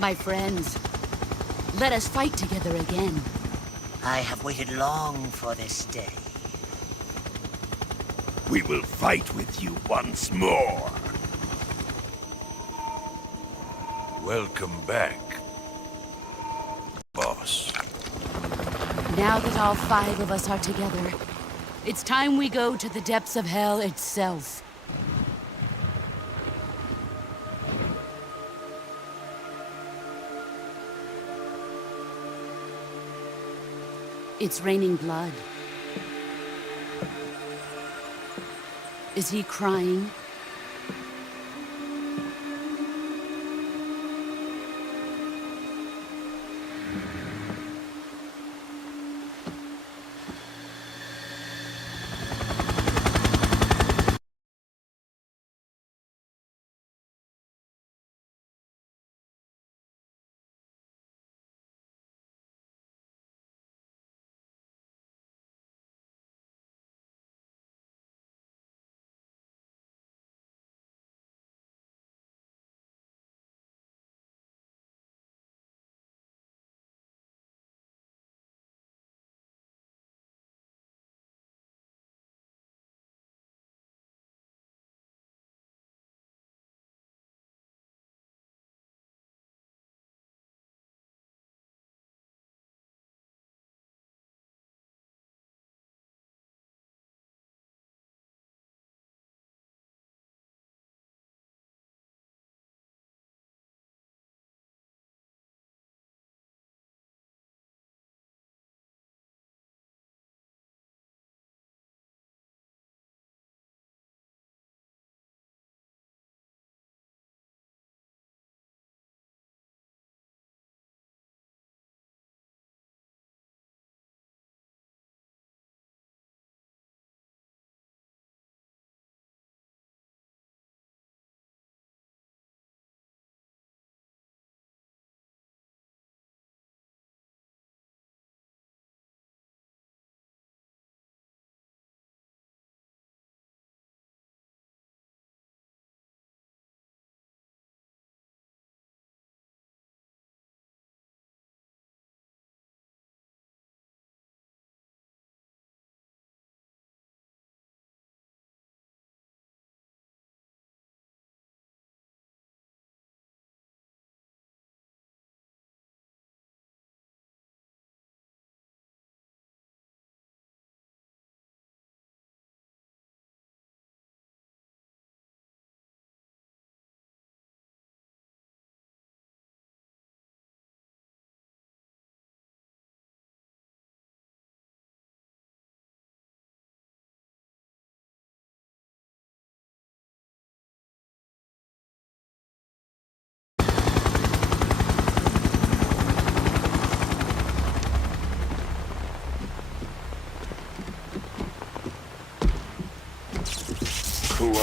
My friends, let us fight together again. I have waited long for this day. We will fight with you once more. Welcome back, boss. Now that all 5 of us are together, it's time we go to the depths of hell itself. It's raining blood. Is he crying?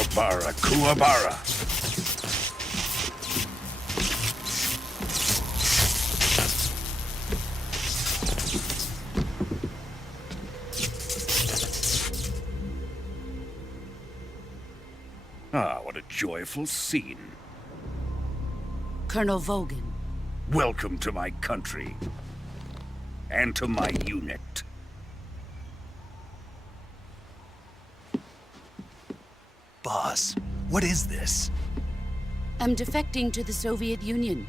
Kuwabara, Kuwabara. Ah, what a joyful scene. Colonel Vogan. Welcome to my country. And to my unit. Boss, what is this? I'm defecting to the Soviet Union.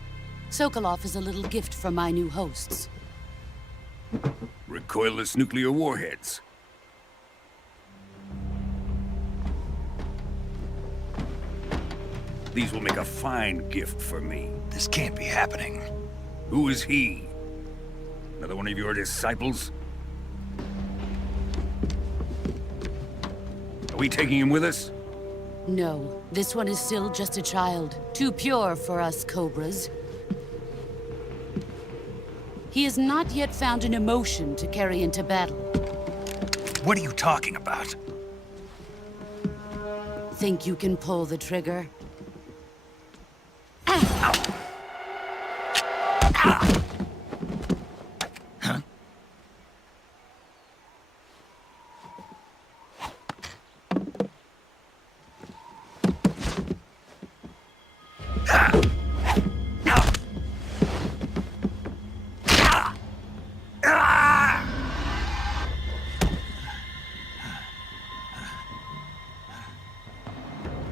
Sokolov is a little gift from my new hosts. Recoilless nuclear warheads. These will make a fine gift for me. This can't be happening. Who is he? Another one of your disciples? Are we taking him with us? No, this one is still just a child. Too pure for us Cobras. He has not yet found an emotion to carry into battle. What are you talking about? Think you can pull the trigger?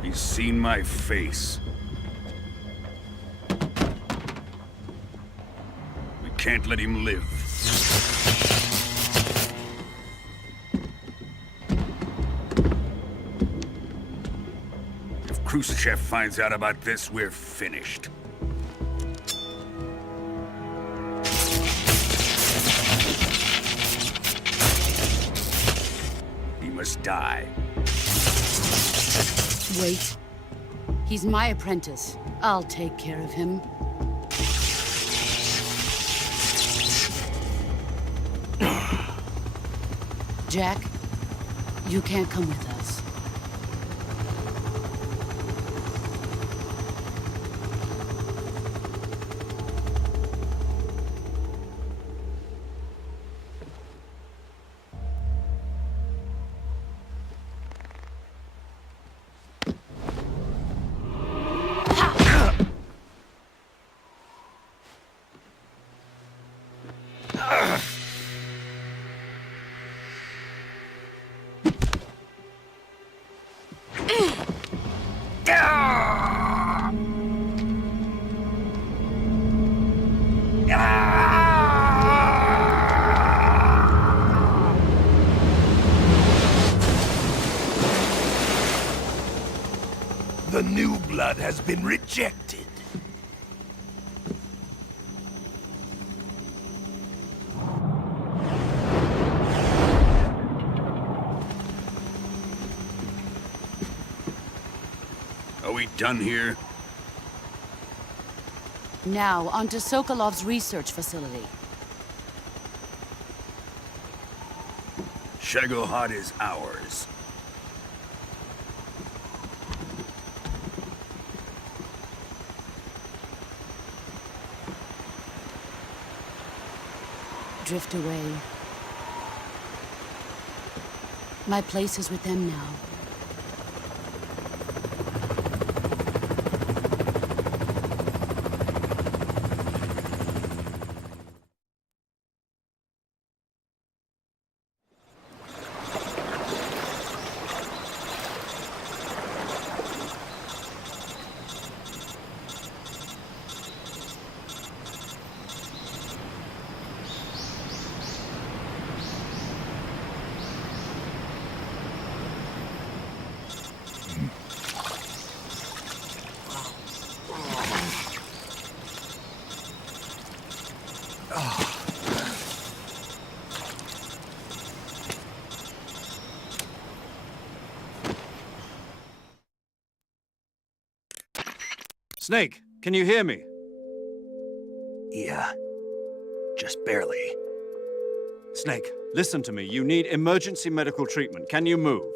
He's seen my face. We can't let him live. If Khrushchev finds out about this, we're finished. He must die. Wait. He's my apprentice. I'll take care of him. Jack, you can't come with us. The new blood has been rejected. Are we done here? Now, onto Sokolov's research facility. Shagohod is ours. Drift away. My place is with them now. Snake, can you hear me? Yeah. Just barely. Snake, listen to me. You need emergency medical treatment. Can you move?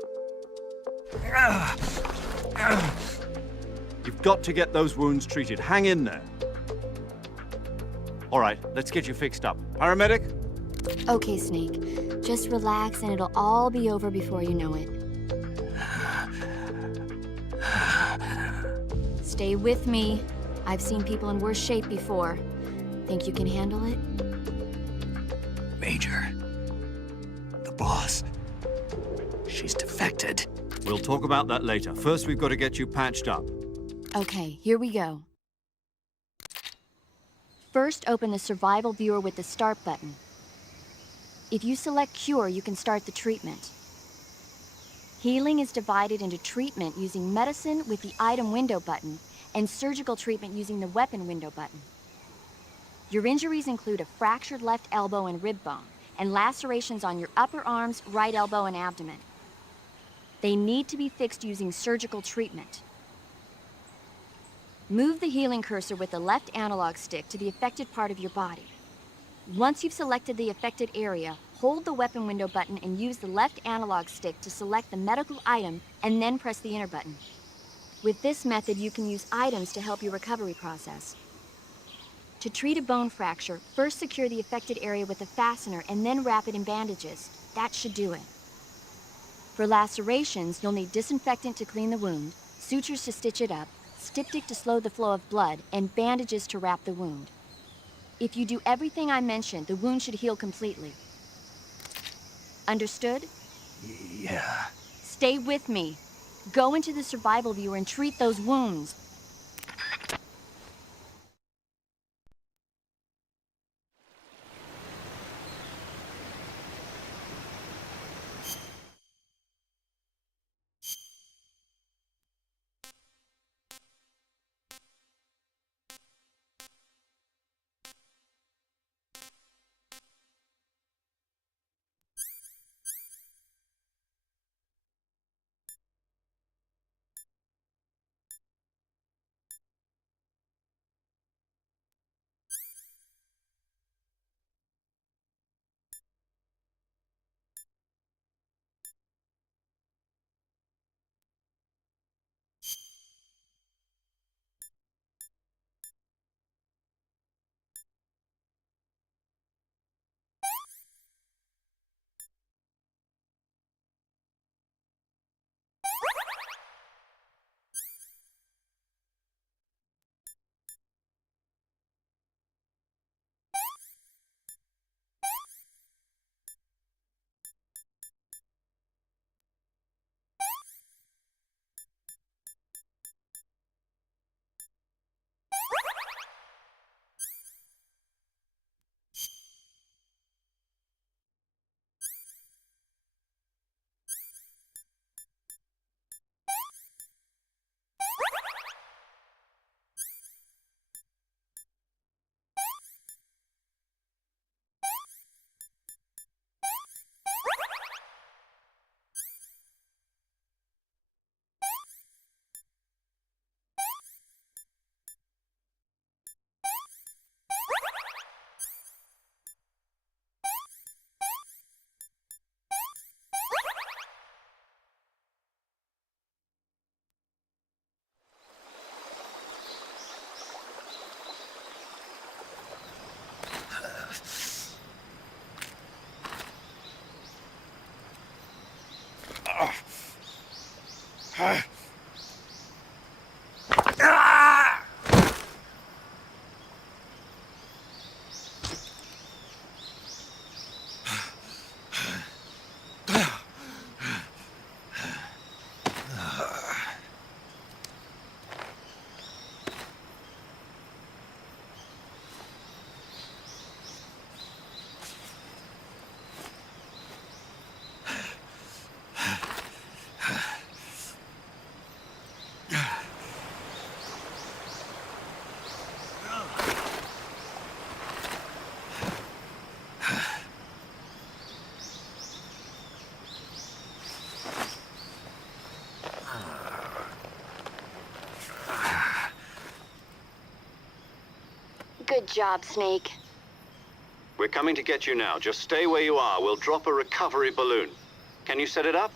You've got to get those wounds treated. Hang in there. All right, let's get you fixed up. Paramedic? Okay, Snake. Just relax and it'll all be over before you know it. Stay with me. I've seen people in worse shape before. Think you can handle it? Major, the boss, she's defected. We'll talk about that later. First, we've got to get you patched up. Okay, here we go. First, open the survival viewer with the start button. If you select cure, you can start the treatment. Healing is divided into treatment using medicine with the item window button and surgical treatment using the weapon window button. Your injuries include a fractured left elbow and rib bone, and lacerations on your upper arms, right elbow, and abdomen. They need to be fixed using surgical treatment. Move the healing cursor with the left analog stick to the affected part of your body. Once you've selected the affected area, hold the weapon window button and use the left analog stick to select the medical item and then press the enter button. With this method, you can use items to help your recovery process. To treat a bone fracture, first secure the affected area with a fastener and then wrap it in bandages. That should do it. For lacerations, you'll need disinfectant to clean the wound, sutures to stitch it up, styptic to slow the flow of blood, and bandages to wrap the wound. If you do everything I mentioned, the wound should heal completely. Understood? Yeah. Stay with me. Go into the survival viewer and treat those wounds. Good job, Snake. We're coming to get you now. Just stay where you are. We'll drop a recovery balloon. Can you set it up?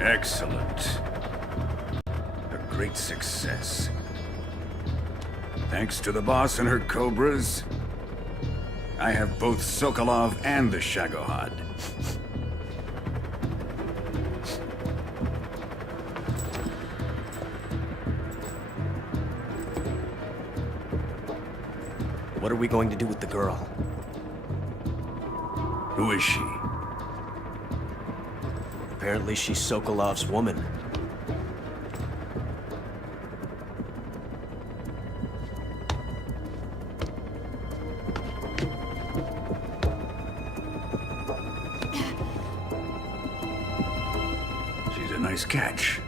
Excellent. A great success. Thanks to the boss and her cobras, I have both Sokolov and the Shagohod. What are we going to do with the girl? Who is she? Apparently she's Sokolov's woman. She's a nice catch.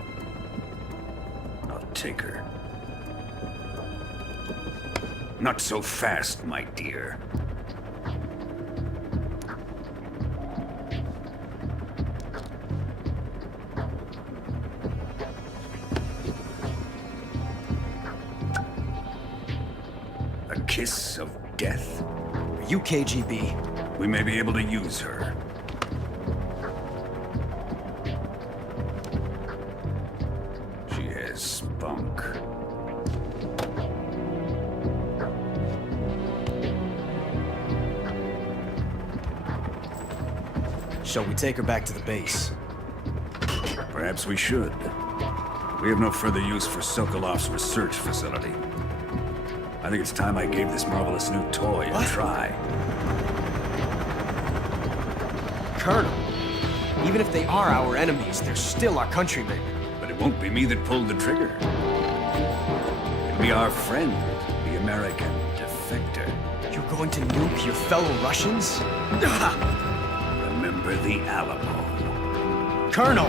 I'll take her. Not so fast, my dear. A kiss of death. Are you KGB? We may be able to use her. She has spunk. Shall we take her back to the base? Perhaps we should. We have no further use for Sokolov's research facility. I think it's time I gave this marvelous new toy a try. Colonel, even if they are our enemies, they're still our countrymen. But it won't be me that pulled the trigger. It'll be our friend, the American defector. You're going to nuke your fellow Russians? Remember the Alamo. Colonel!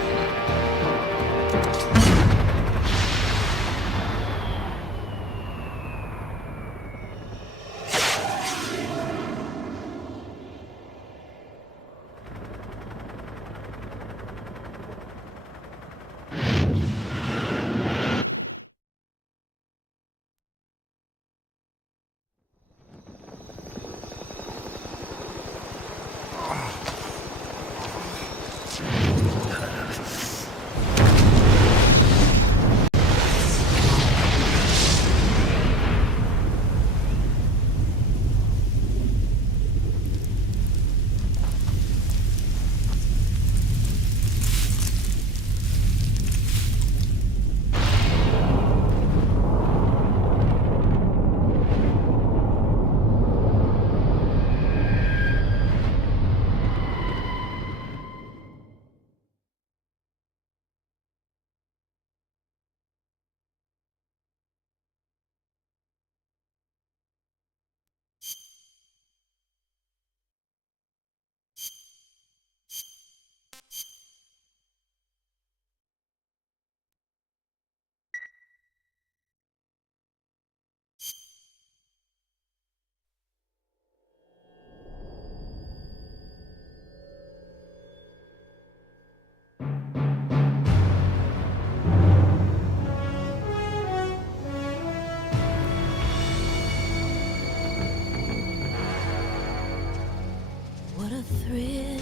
What a thrill,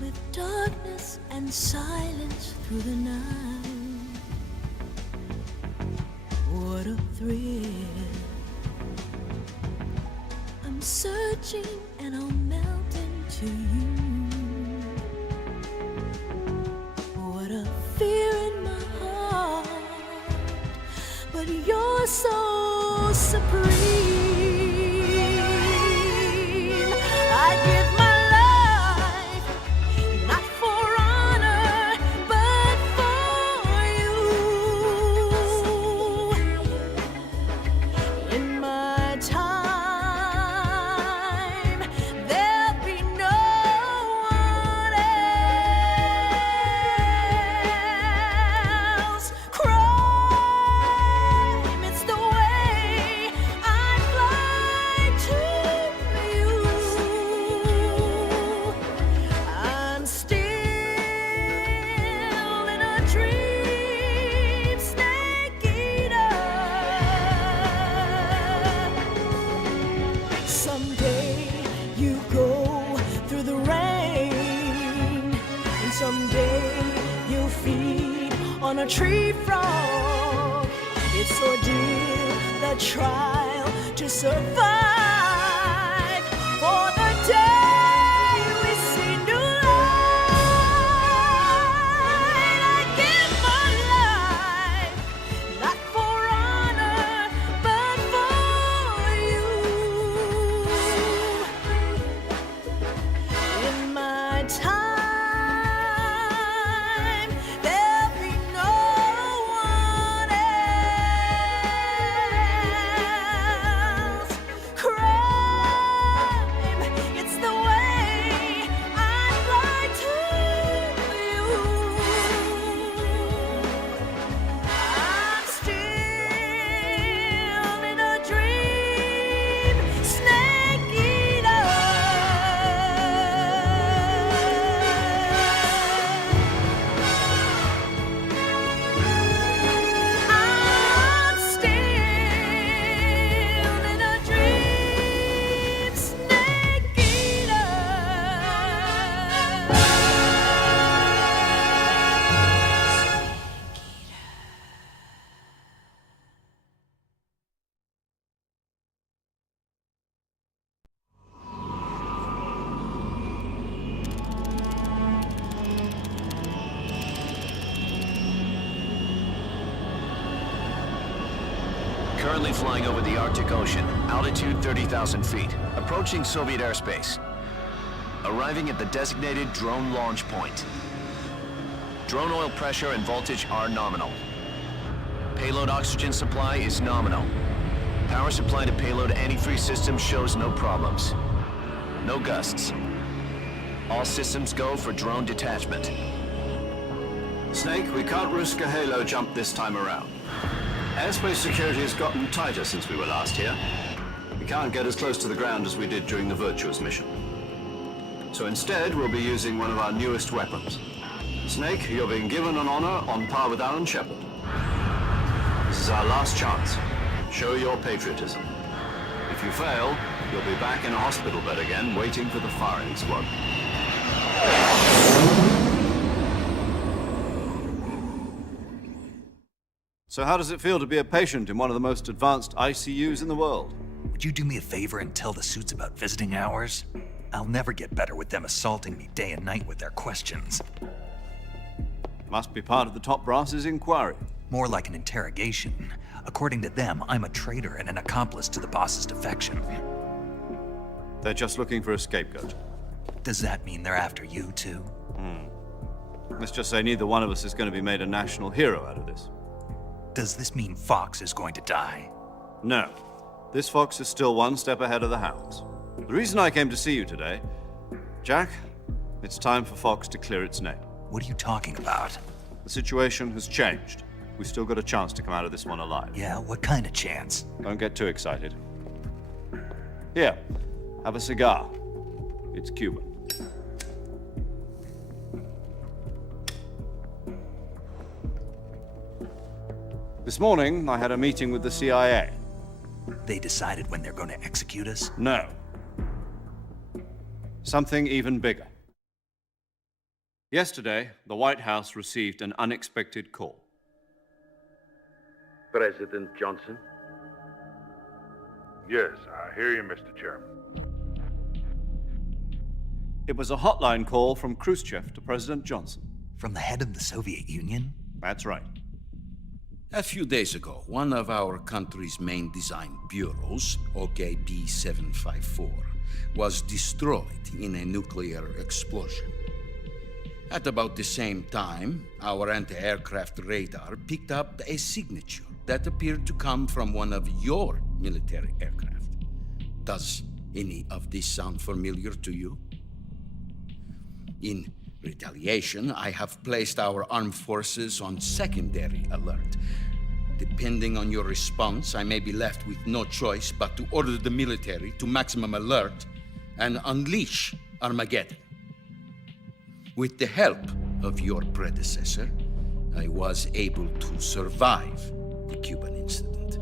with darkness and silence through the night. What a thrill. I'm searching and I'll melt into you. What a fear in my heart, but you're so supreme. I give my life, not for honor, but for you. In my time, there'll be no one else. Crime, it's the way I fly to you. a tree frog. It's ordeal, the trial to survive. For the day we see new light, I give my life, not for honor, but for you. In my time, there'll be no one else. Crime, it's the way I'd lie to you. I'm still in a dream, snake eater. I'm still in a dream, snake eater. Currently flying over the Arctic Ocean, altitude 30,000 feet, approaching Soviet airspace. Arriving at the designated drone launch point. Drone oil pressure and voltage are nominal. Payload oxygen supply is nominal. Power supply to payload antifreeze system shows no problems. No gusts. All systems go for drone detachment. Snake, we can't risk a halo jump this time around. Airspace security has gotten tighter since we were last here. We can't get as close to the ground as we did during the Virtuous mission. So instead, we'll be using one of our newest weapons. Snake, you're being given an honor on par with Alan Shepard. This is our last chance. Show your patriotism. If you fail, you'll be back in a hospital bed again, waiting for the firing squad. So how does it feel to be a patient in one of the most advanced ICUs in the world? Would you do me a favor and tell the suits about visiting hours? I'll never get better with them assaulting me day and night with their questions. Must be part of the top brass's inquiry. More like an interrogation. According to them, I'm a traitor and an accomplice to the boss's defection. They're just looking for a scapegoat. Does that mean they're after you, too? Let's just say neither one of us is going to be made a national hero out of this. Does this mean Fox is going to die? No. This fox is still one step ahead of the hounds. The reason I came to see you today, Jack, it's time for Fox to clear its name. What are you talking about? The situation has changed. We've still got a chance to come out of this one alive. Yeah, what kind of chance? Don't get too excited. Here, have a cigar. It's Cuban. This morning, I had a meeting with the CIA. They decided when they're going to execute us? No. Something even bigger. Yesterday, the White House received an unexpected call. President Johnson? Yes, I hear you, Mr. Chairman. It was a hotline call from Khrushchev to President Johnson. From the head of the Soviet Union? That's right. A few days ago, one of our country's main design bureaus, OKB 754, was destroyed in a nuclear explosion. At about the same time, our anti-aircraft radar picked up a signature that appeared to come from one of your military aircraft. Does any of this sound familiar to you? In retaliation, I have placed our armed forces on secondary alert. Depending on your response, I may be left with no choice but to order the military to maximum alert and unleash Armageddon. With the help of your predecessor, I was able to survive the Cuban incident.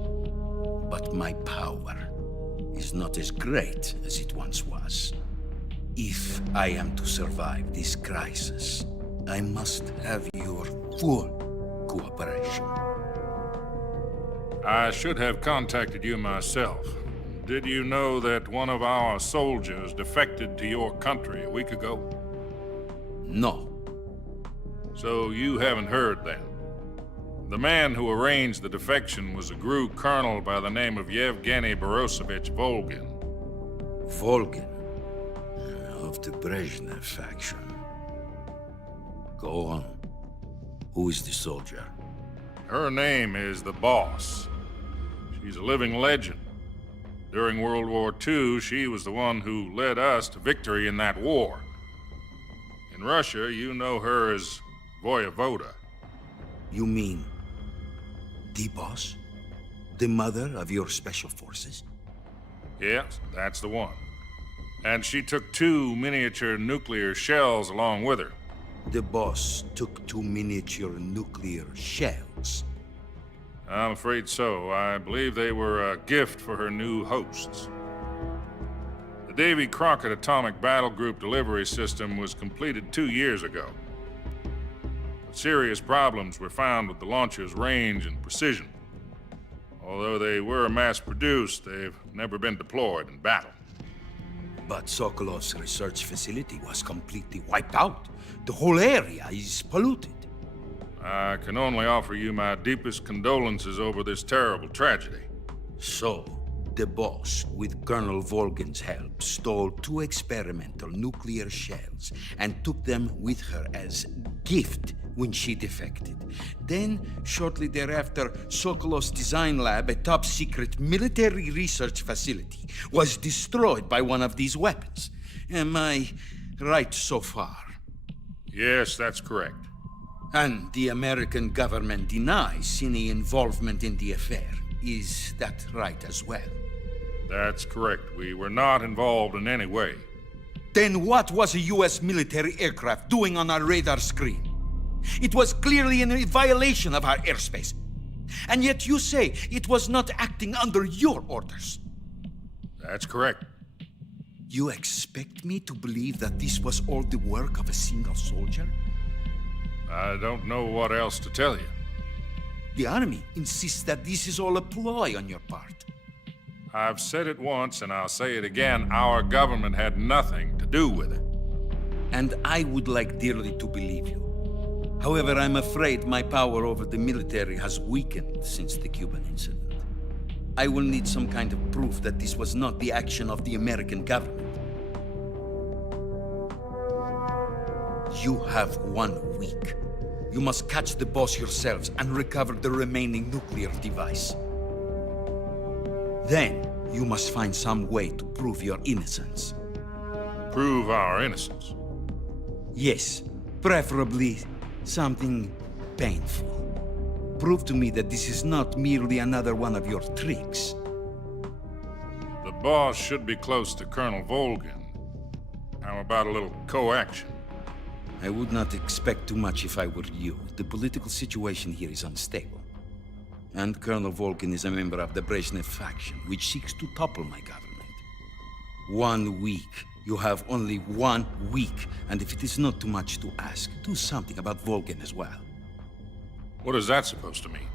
But my power is not as great as it once was. If I am to survive this crisis, I must have your full cooperation. I should have contacted you myself. Did you know that one of our soldiers defected to your country a week ago? No. So you haven't heard then. The man who arranged the defection was a GRU colonel by the name of Yevgeny Borosovich Volgin. Volgin, of the Brezhnev faction. Go on. Who is the soldier? Her name is the Boss. She's a living legend. During World War II, she was the one who led us to victory in that war. In Russia, you know her as Voyevoda. You mean the Boss? The mother of your special forces? Yes, that's the one. And she took 2 miniature nuclear shells along with her. The Boss took 2 miniature nuclear shells. I'm afraid so. I believe they were a gift for her new hosts. The Davy Crockett Atomic Battle Group delivery system was completed 2 years ago. But serious problems were found with the launcher's range and precision. Although they were mass-produced, they've never been deployed in battle. But Sokolov's research facility was completely wiped out. The whole area is polluted. I can only offer you my deepest condolences over this terrible tragedy. So, the Boss, with Colonel Volgin's help, stole 2 experimental nuclear shells and took them with her as gift when she defected. Then, shortly thereafter, Sokolov's design lab, a top-secret military research facility, was destroyed by one of these weapons. Am I right so far? Yes, that's correct. And the American government denies any involvement in the affair. Is that right as well? That's correct. We were not involved in any way. Then what was a U.S. military aircraft doing on our radar screen? It was clearly in violation of our airspace. And yet you say it was not acting under your orders. That's correct. You expect me to believe that this was all the work of a single soldier? I don't know what else to tell you. The Army insists that this is all a ploy on your part. I've said it once and I'll say it again. Our government had nothing to do with it. And I would like dearly to believe you. However, I'm afraid my power over the military has weakened since the Cuban incident. I will need some kind of proof that this was not the action of the American government. You have 1 week. You must catch the Boss yourselves and recover the remaining nuclear device. Then, you must find some way to prove your innocence. Prove our innocence? Yes, preferably something painful. Prove to me that this is not merely another one of your tricks. The Boss should be close to Colonel Volgin. How about a little co-action? I would not expect too much if I were you. The political situation here is unstable. And Colonel Volgin is a member of the Brezhnev faction, which seeks to topple my government. 1 week. You have only 1 week. And if it is not too much to ask, do something about Volgin as well. What is that supposed to mean?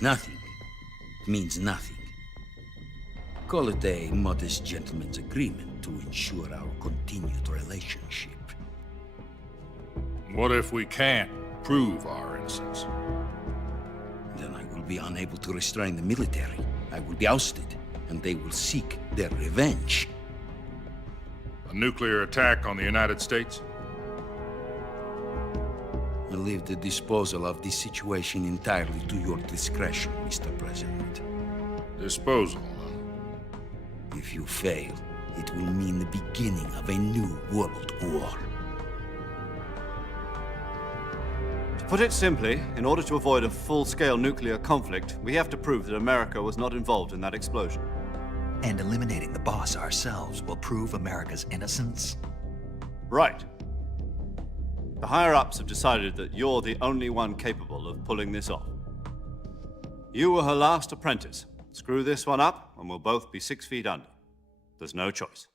Nothing. It means nothing. Call it a modest gentleman's agreement to ensure our continued relationship. What if we can't prove our innocence? Then I will be unable to restrain the military. I will be ousted, and they will seek their revenge. A nuclear attack on the United States? I leave the disposal of this situation entirely to your discretion, Mr. President. Disposal? If you fail, it will mean the beginning of a new world war. To put it simply, in order to avoid a full-scale nuclear conflict, we have to prove that America was not involved in that explosion. And eliminating the Boss ourselves will prove America's innocence? Right. The higher-ups have decided that you're the only one capable of pulling this off. You were her last apprentice. Screw this one up, and we'll both be 6 feet under. There's no choice.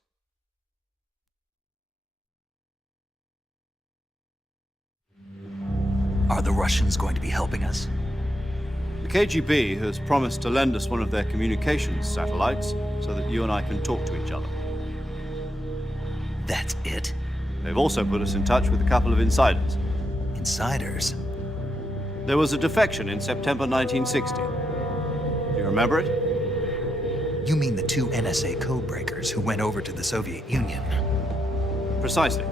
Are the Russians going to be helping us? The KGB has promised to lend us one of their communications satellites so that you and I can talk to each other. That's it? They've also put us in touch with a couple of insiders. Insiders? There was a defection in September 1960. Do you remember it? You mean the two NSA codebreakers who went over to the Soviet Union? Precisely.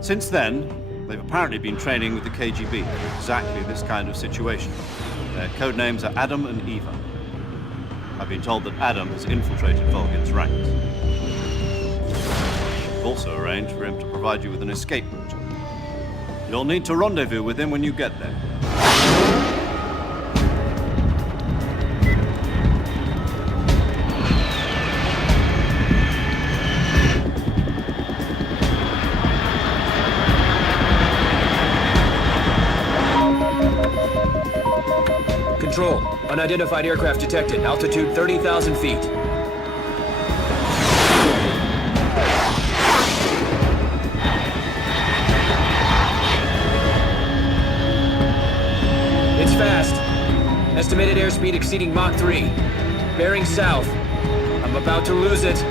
Since then, they've apparently been training with the KGB for exactly this kind of situation. Their code names are Adam and Eva. I've been told that Adam has infiltrated Volgin's ranks. We've also arranged for him to provide you with an escape route. You'll need to rendezvous with him when you get there. Control, unidentified aircraft detected, altitude 30,000 feet. It's fast. Estimated airspeed exceeding Mach 3. Bearing south. I'm about to lose it.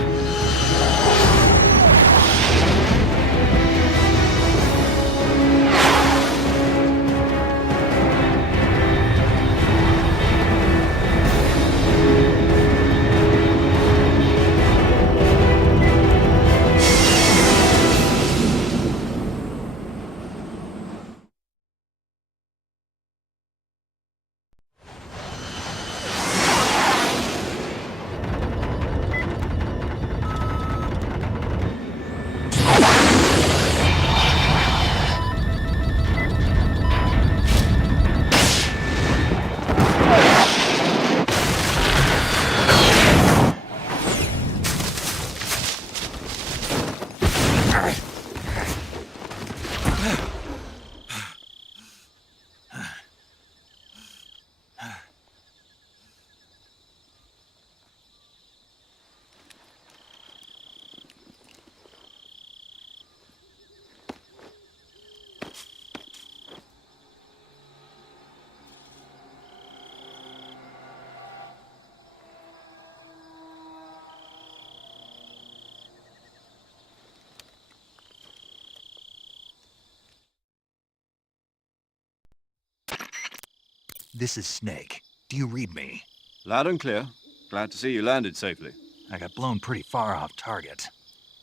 This is Snake. Do you read me? Loud and clear. Glad to see you landed safely. I got blown pretty far off target.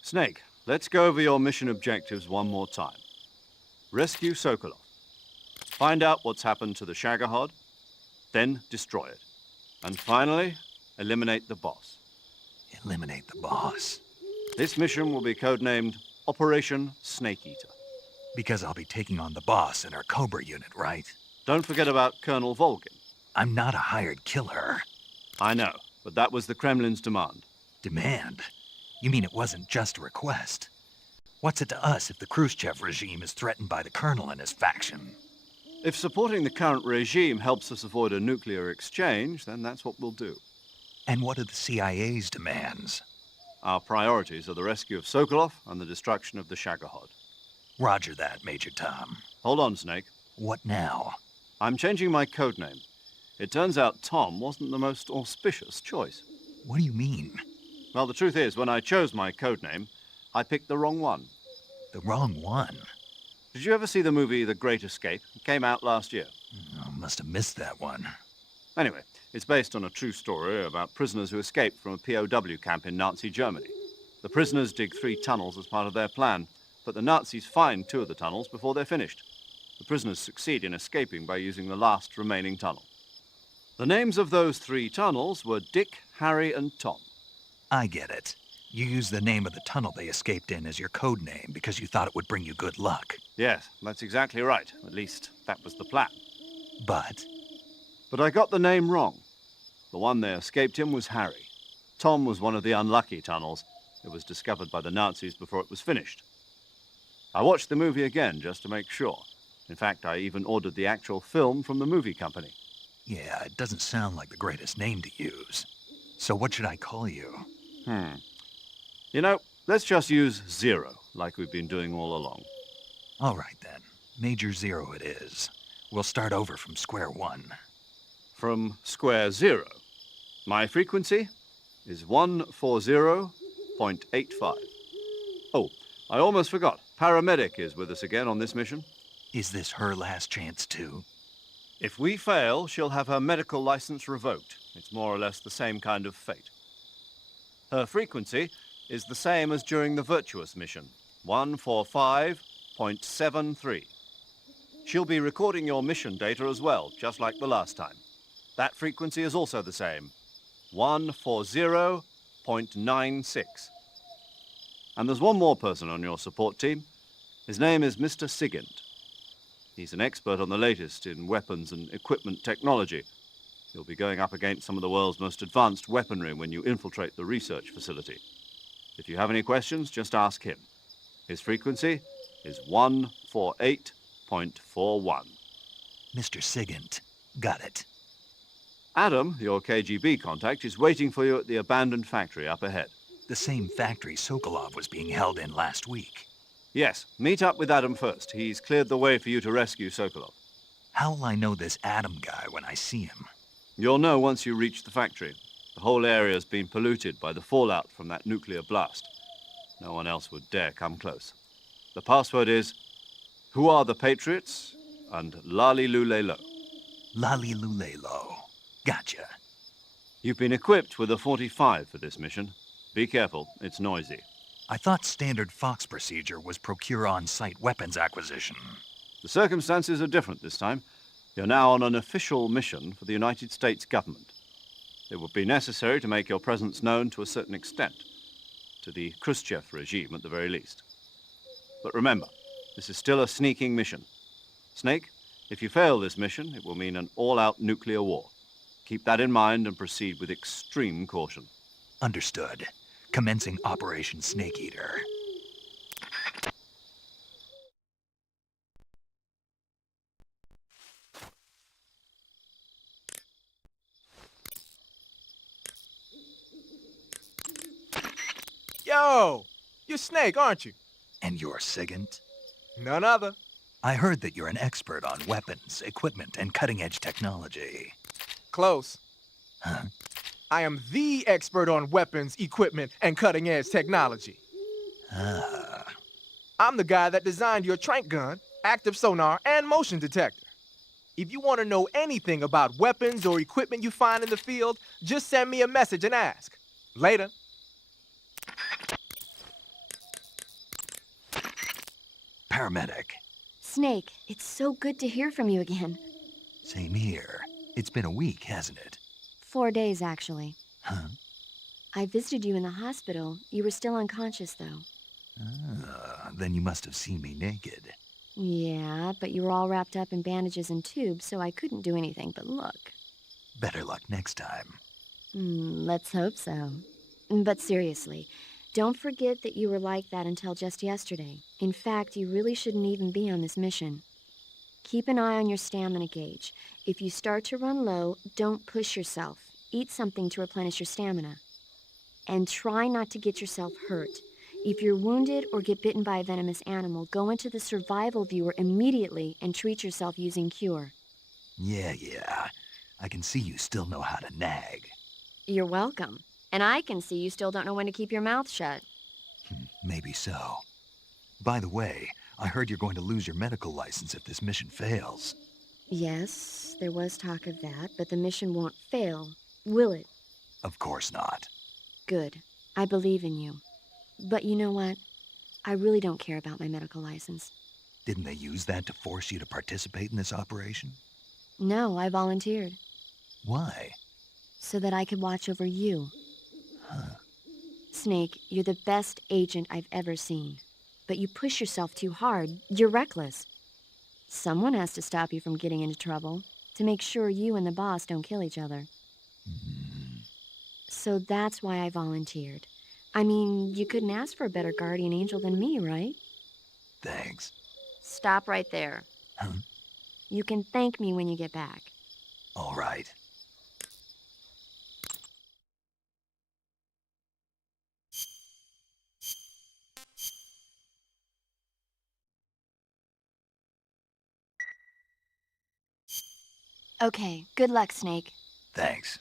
Snake, let's go over your mission objectives one more time. Rescue Sokolov. Find out what's happened to the Shagohod, then destroy it. And finally, eliminate the boss. Eliminate the boss? This mission will be codenamed Operation Snake Eater. Because I'll be taking on the boss in our Cobra unit, right? Don't forget about Colonel Volgin. I'm not a hired killer. I know, but that was the Kremlin's demand. Demand? You mean it wasn't just a request? What's it to us if the Khrushchev regime is threatened by the Colonel and his faction? If supporting the current regime helps us avoid a nuclear exchange, then that's what we'll do. And what are the CIA's demands? Our priorities are the rescue of Sokolov and the destruction of the Shagohod. Roger that, Major Tom. Hold on, Snake. What now? I'm changing my codename. It turns out Tom wasn't the most auspicious choice. What do you mean? Well, the truth is, when I chose my codename, I picked the wrong one. The wrong one? Did you ever see the movie The Great Escape? It came out last year. I must have missed that one. Anyway, it's based on a true story about prisoners who escaped from a POW camp in Nazi Germany. The prisoners dig 3 tunnels as part of their plan, but the Nazis find 2 of the tunnels before they're finished. The prisoners succeed in escaping by using the last remaining tunnel. The names of those 3 tunnels were Dick, Harry, and Tom. I get it. You used the name of the tunnel they escaped in as your code name because you thought it would bring you good luck. Yes, that's exactly right. At least, that was the plan. But I got the name wrong. The one they escaped in was Harry. Tom was one of the unlucky tunnels. It was discovered by the Nazis before it was finished. I watched the movie again just to make sure. In fact, I even ordered the actual film from the movie company. yeah, it doesn't sound like the greatest name to use. So what should I call you? You know, let's just use Zero, like we've been doing all along. All right, then. Major Zero it is. We'll start over from square one. From square zero. My frequency is 140.85. Oh, I almost forgot. Paramedic is with us again on this mission. Is this her last chance, too? If we fail, she'll have her medical license revoked. It's more or less the same kind of fate. Her frequency is the same as during the Virtuous mission, 145.73. She'll be recording your mission data as well, just like the last time. That frequency is also the same, 140.96. And there's one more person on your support team. His name is Mr. Sigint. He's an expert on the latest in weapons and equipment technology. You'll be going up against some of the world's most advanced weaponry when you infiltrate the research facility. If you have any questions, just ask him. His frequency is 148.41. Mr. Sigint. Got it. Adam, your KGB contact, is waiting for you at the abandoned factory up ahead. The same factory Sokolov was being held in last week. Yes, meet up with Adam first. He's cleared the way for you to rescue Sokolov. How will I know this Adam guy when I see him? You'll know once you reach the factory. The whole area's been polluted by the fallout from that nuclear blast. No one else would dare come close. The password is, "Who are the Patriots?" and Lali Lule Lo. Lali Lule Lo. Gotcha. You've been equipped with a 45 for this mission. Be careful, it's noisy. I thought standard Fox procedure was procure on-site weapons acquisition. The circumstances are different this time. You're now on an official mission for the United States government. It would be necessary to make your presence known to a certain extent, to the Khrushchev regime at the very least. But remember, this is still a sneaking mission. Snake, if you fail this mission, it will mean an all-out nuclear war. Keep that in mind and proceed with extreme caution. Understood. Commencing Operation Snake Eater. Yo! You're Snake, aren't you? And you're Sigint? None other. I heard that you're an expert on weapons, equipment, and cutting-edge technology. Close. Huh? I am the expert on weapons, equipment, and cutting-edge technology. Ah. I'm the guy that designed your trank gun, active sonar, and motion detector. If you want to know anything about weapons or equipment you find in the field, just send me a message and ask. Later. Paramedic. Snake, it's so good to hear from you again. Same here. It's been a week, hasn't it? 4 days, actually. Huh? I visited you in the hospital. You were still unconscious, though. Ah, then you must have seen me naked. Yeah, but you were all wrapped up in bandages and tubes, so I couldn't do anything but look. Better luck next time. Let's hope so. But seriously, don't forget that you were like that until just yesterday. In fact, you really shouldn't even be on this mission. Keep an eye on your stamina gauge. If you start to run low, don't push yourself. Eat something to replenish your stamina. And try not to get yourself hurt. If you're wounded or get bitten by a venomous animal, go into the survival viewer immediately and treat yourself using Cure. Yeah. I can see you still know how to nag. You're welcome. And I can see you still don't know when to keep your mouth shut. Maybe so. By the way, I heard you're going to lose your medical license if this mission fails. Yes, there was talk of that, but the mission won't fail, will it? Of course not. Good. I believe in you. But you know what? I really don't care about my medical license. Didn't they use that to force you to participate in this operation? No, I volunteered. Why? So that I could watch over you. Huh. Snake, you're the best agent I've ever seen. But you push yourself too hard. You're reckless. Someone has to stop you from getting into trouble, to make sure you and the boss don't kill each other. So that's why I volunteered. I mean, you couldn't ask for a better guardian angel than me, right? Thanks. Stop right there. Huh? You can thank me when you get back. All right. Okay, good luck, Snake. Thanks.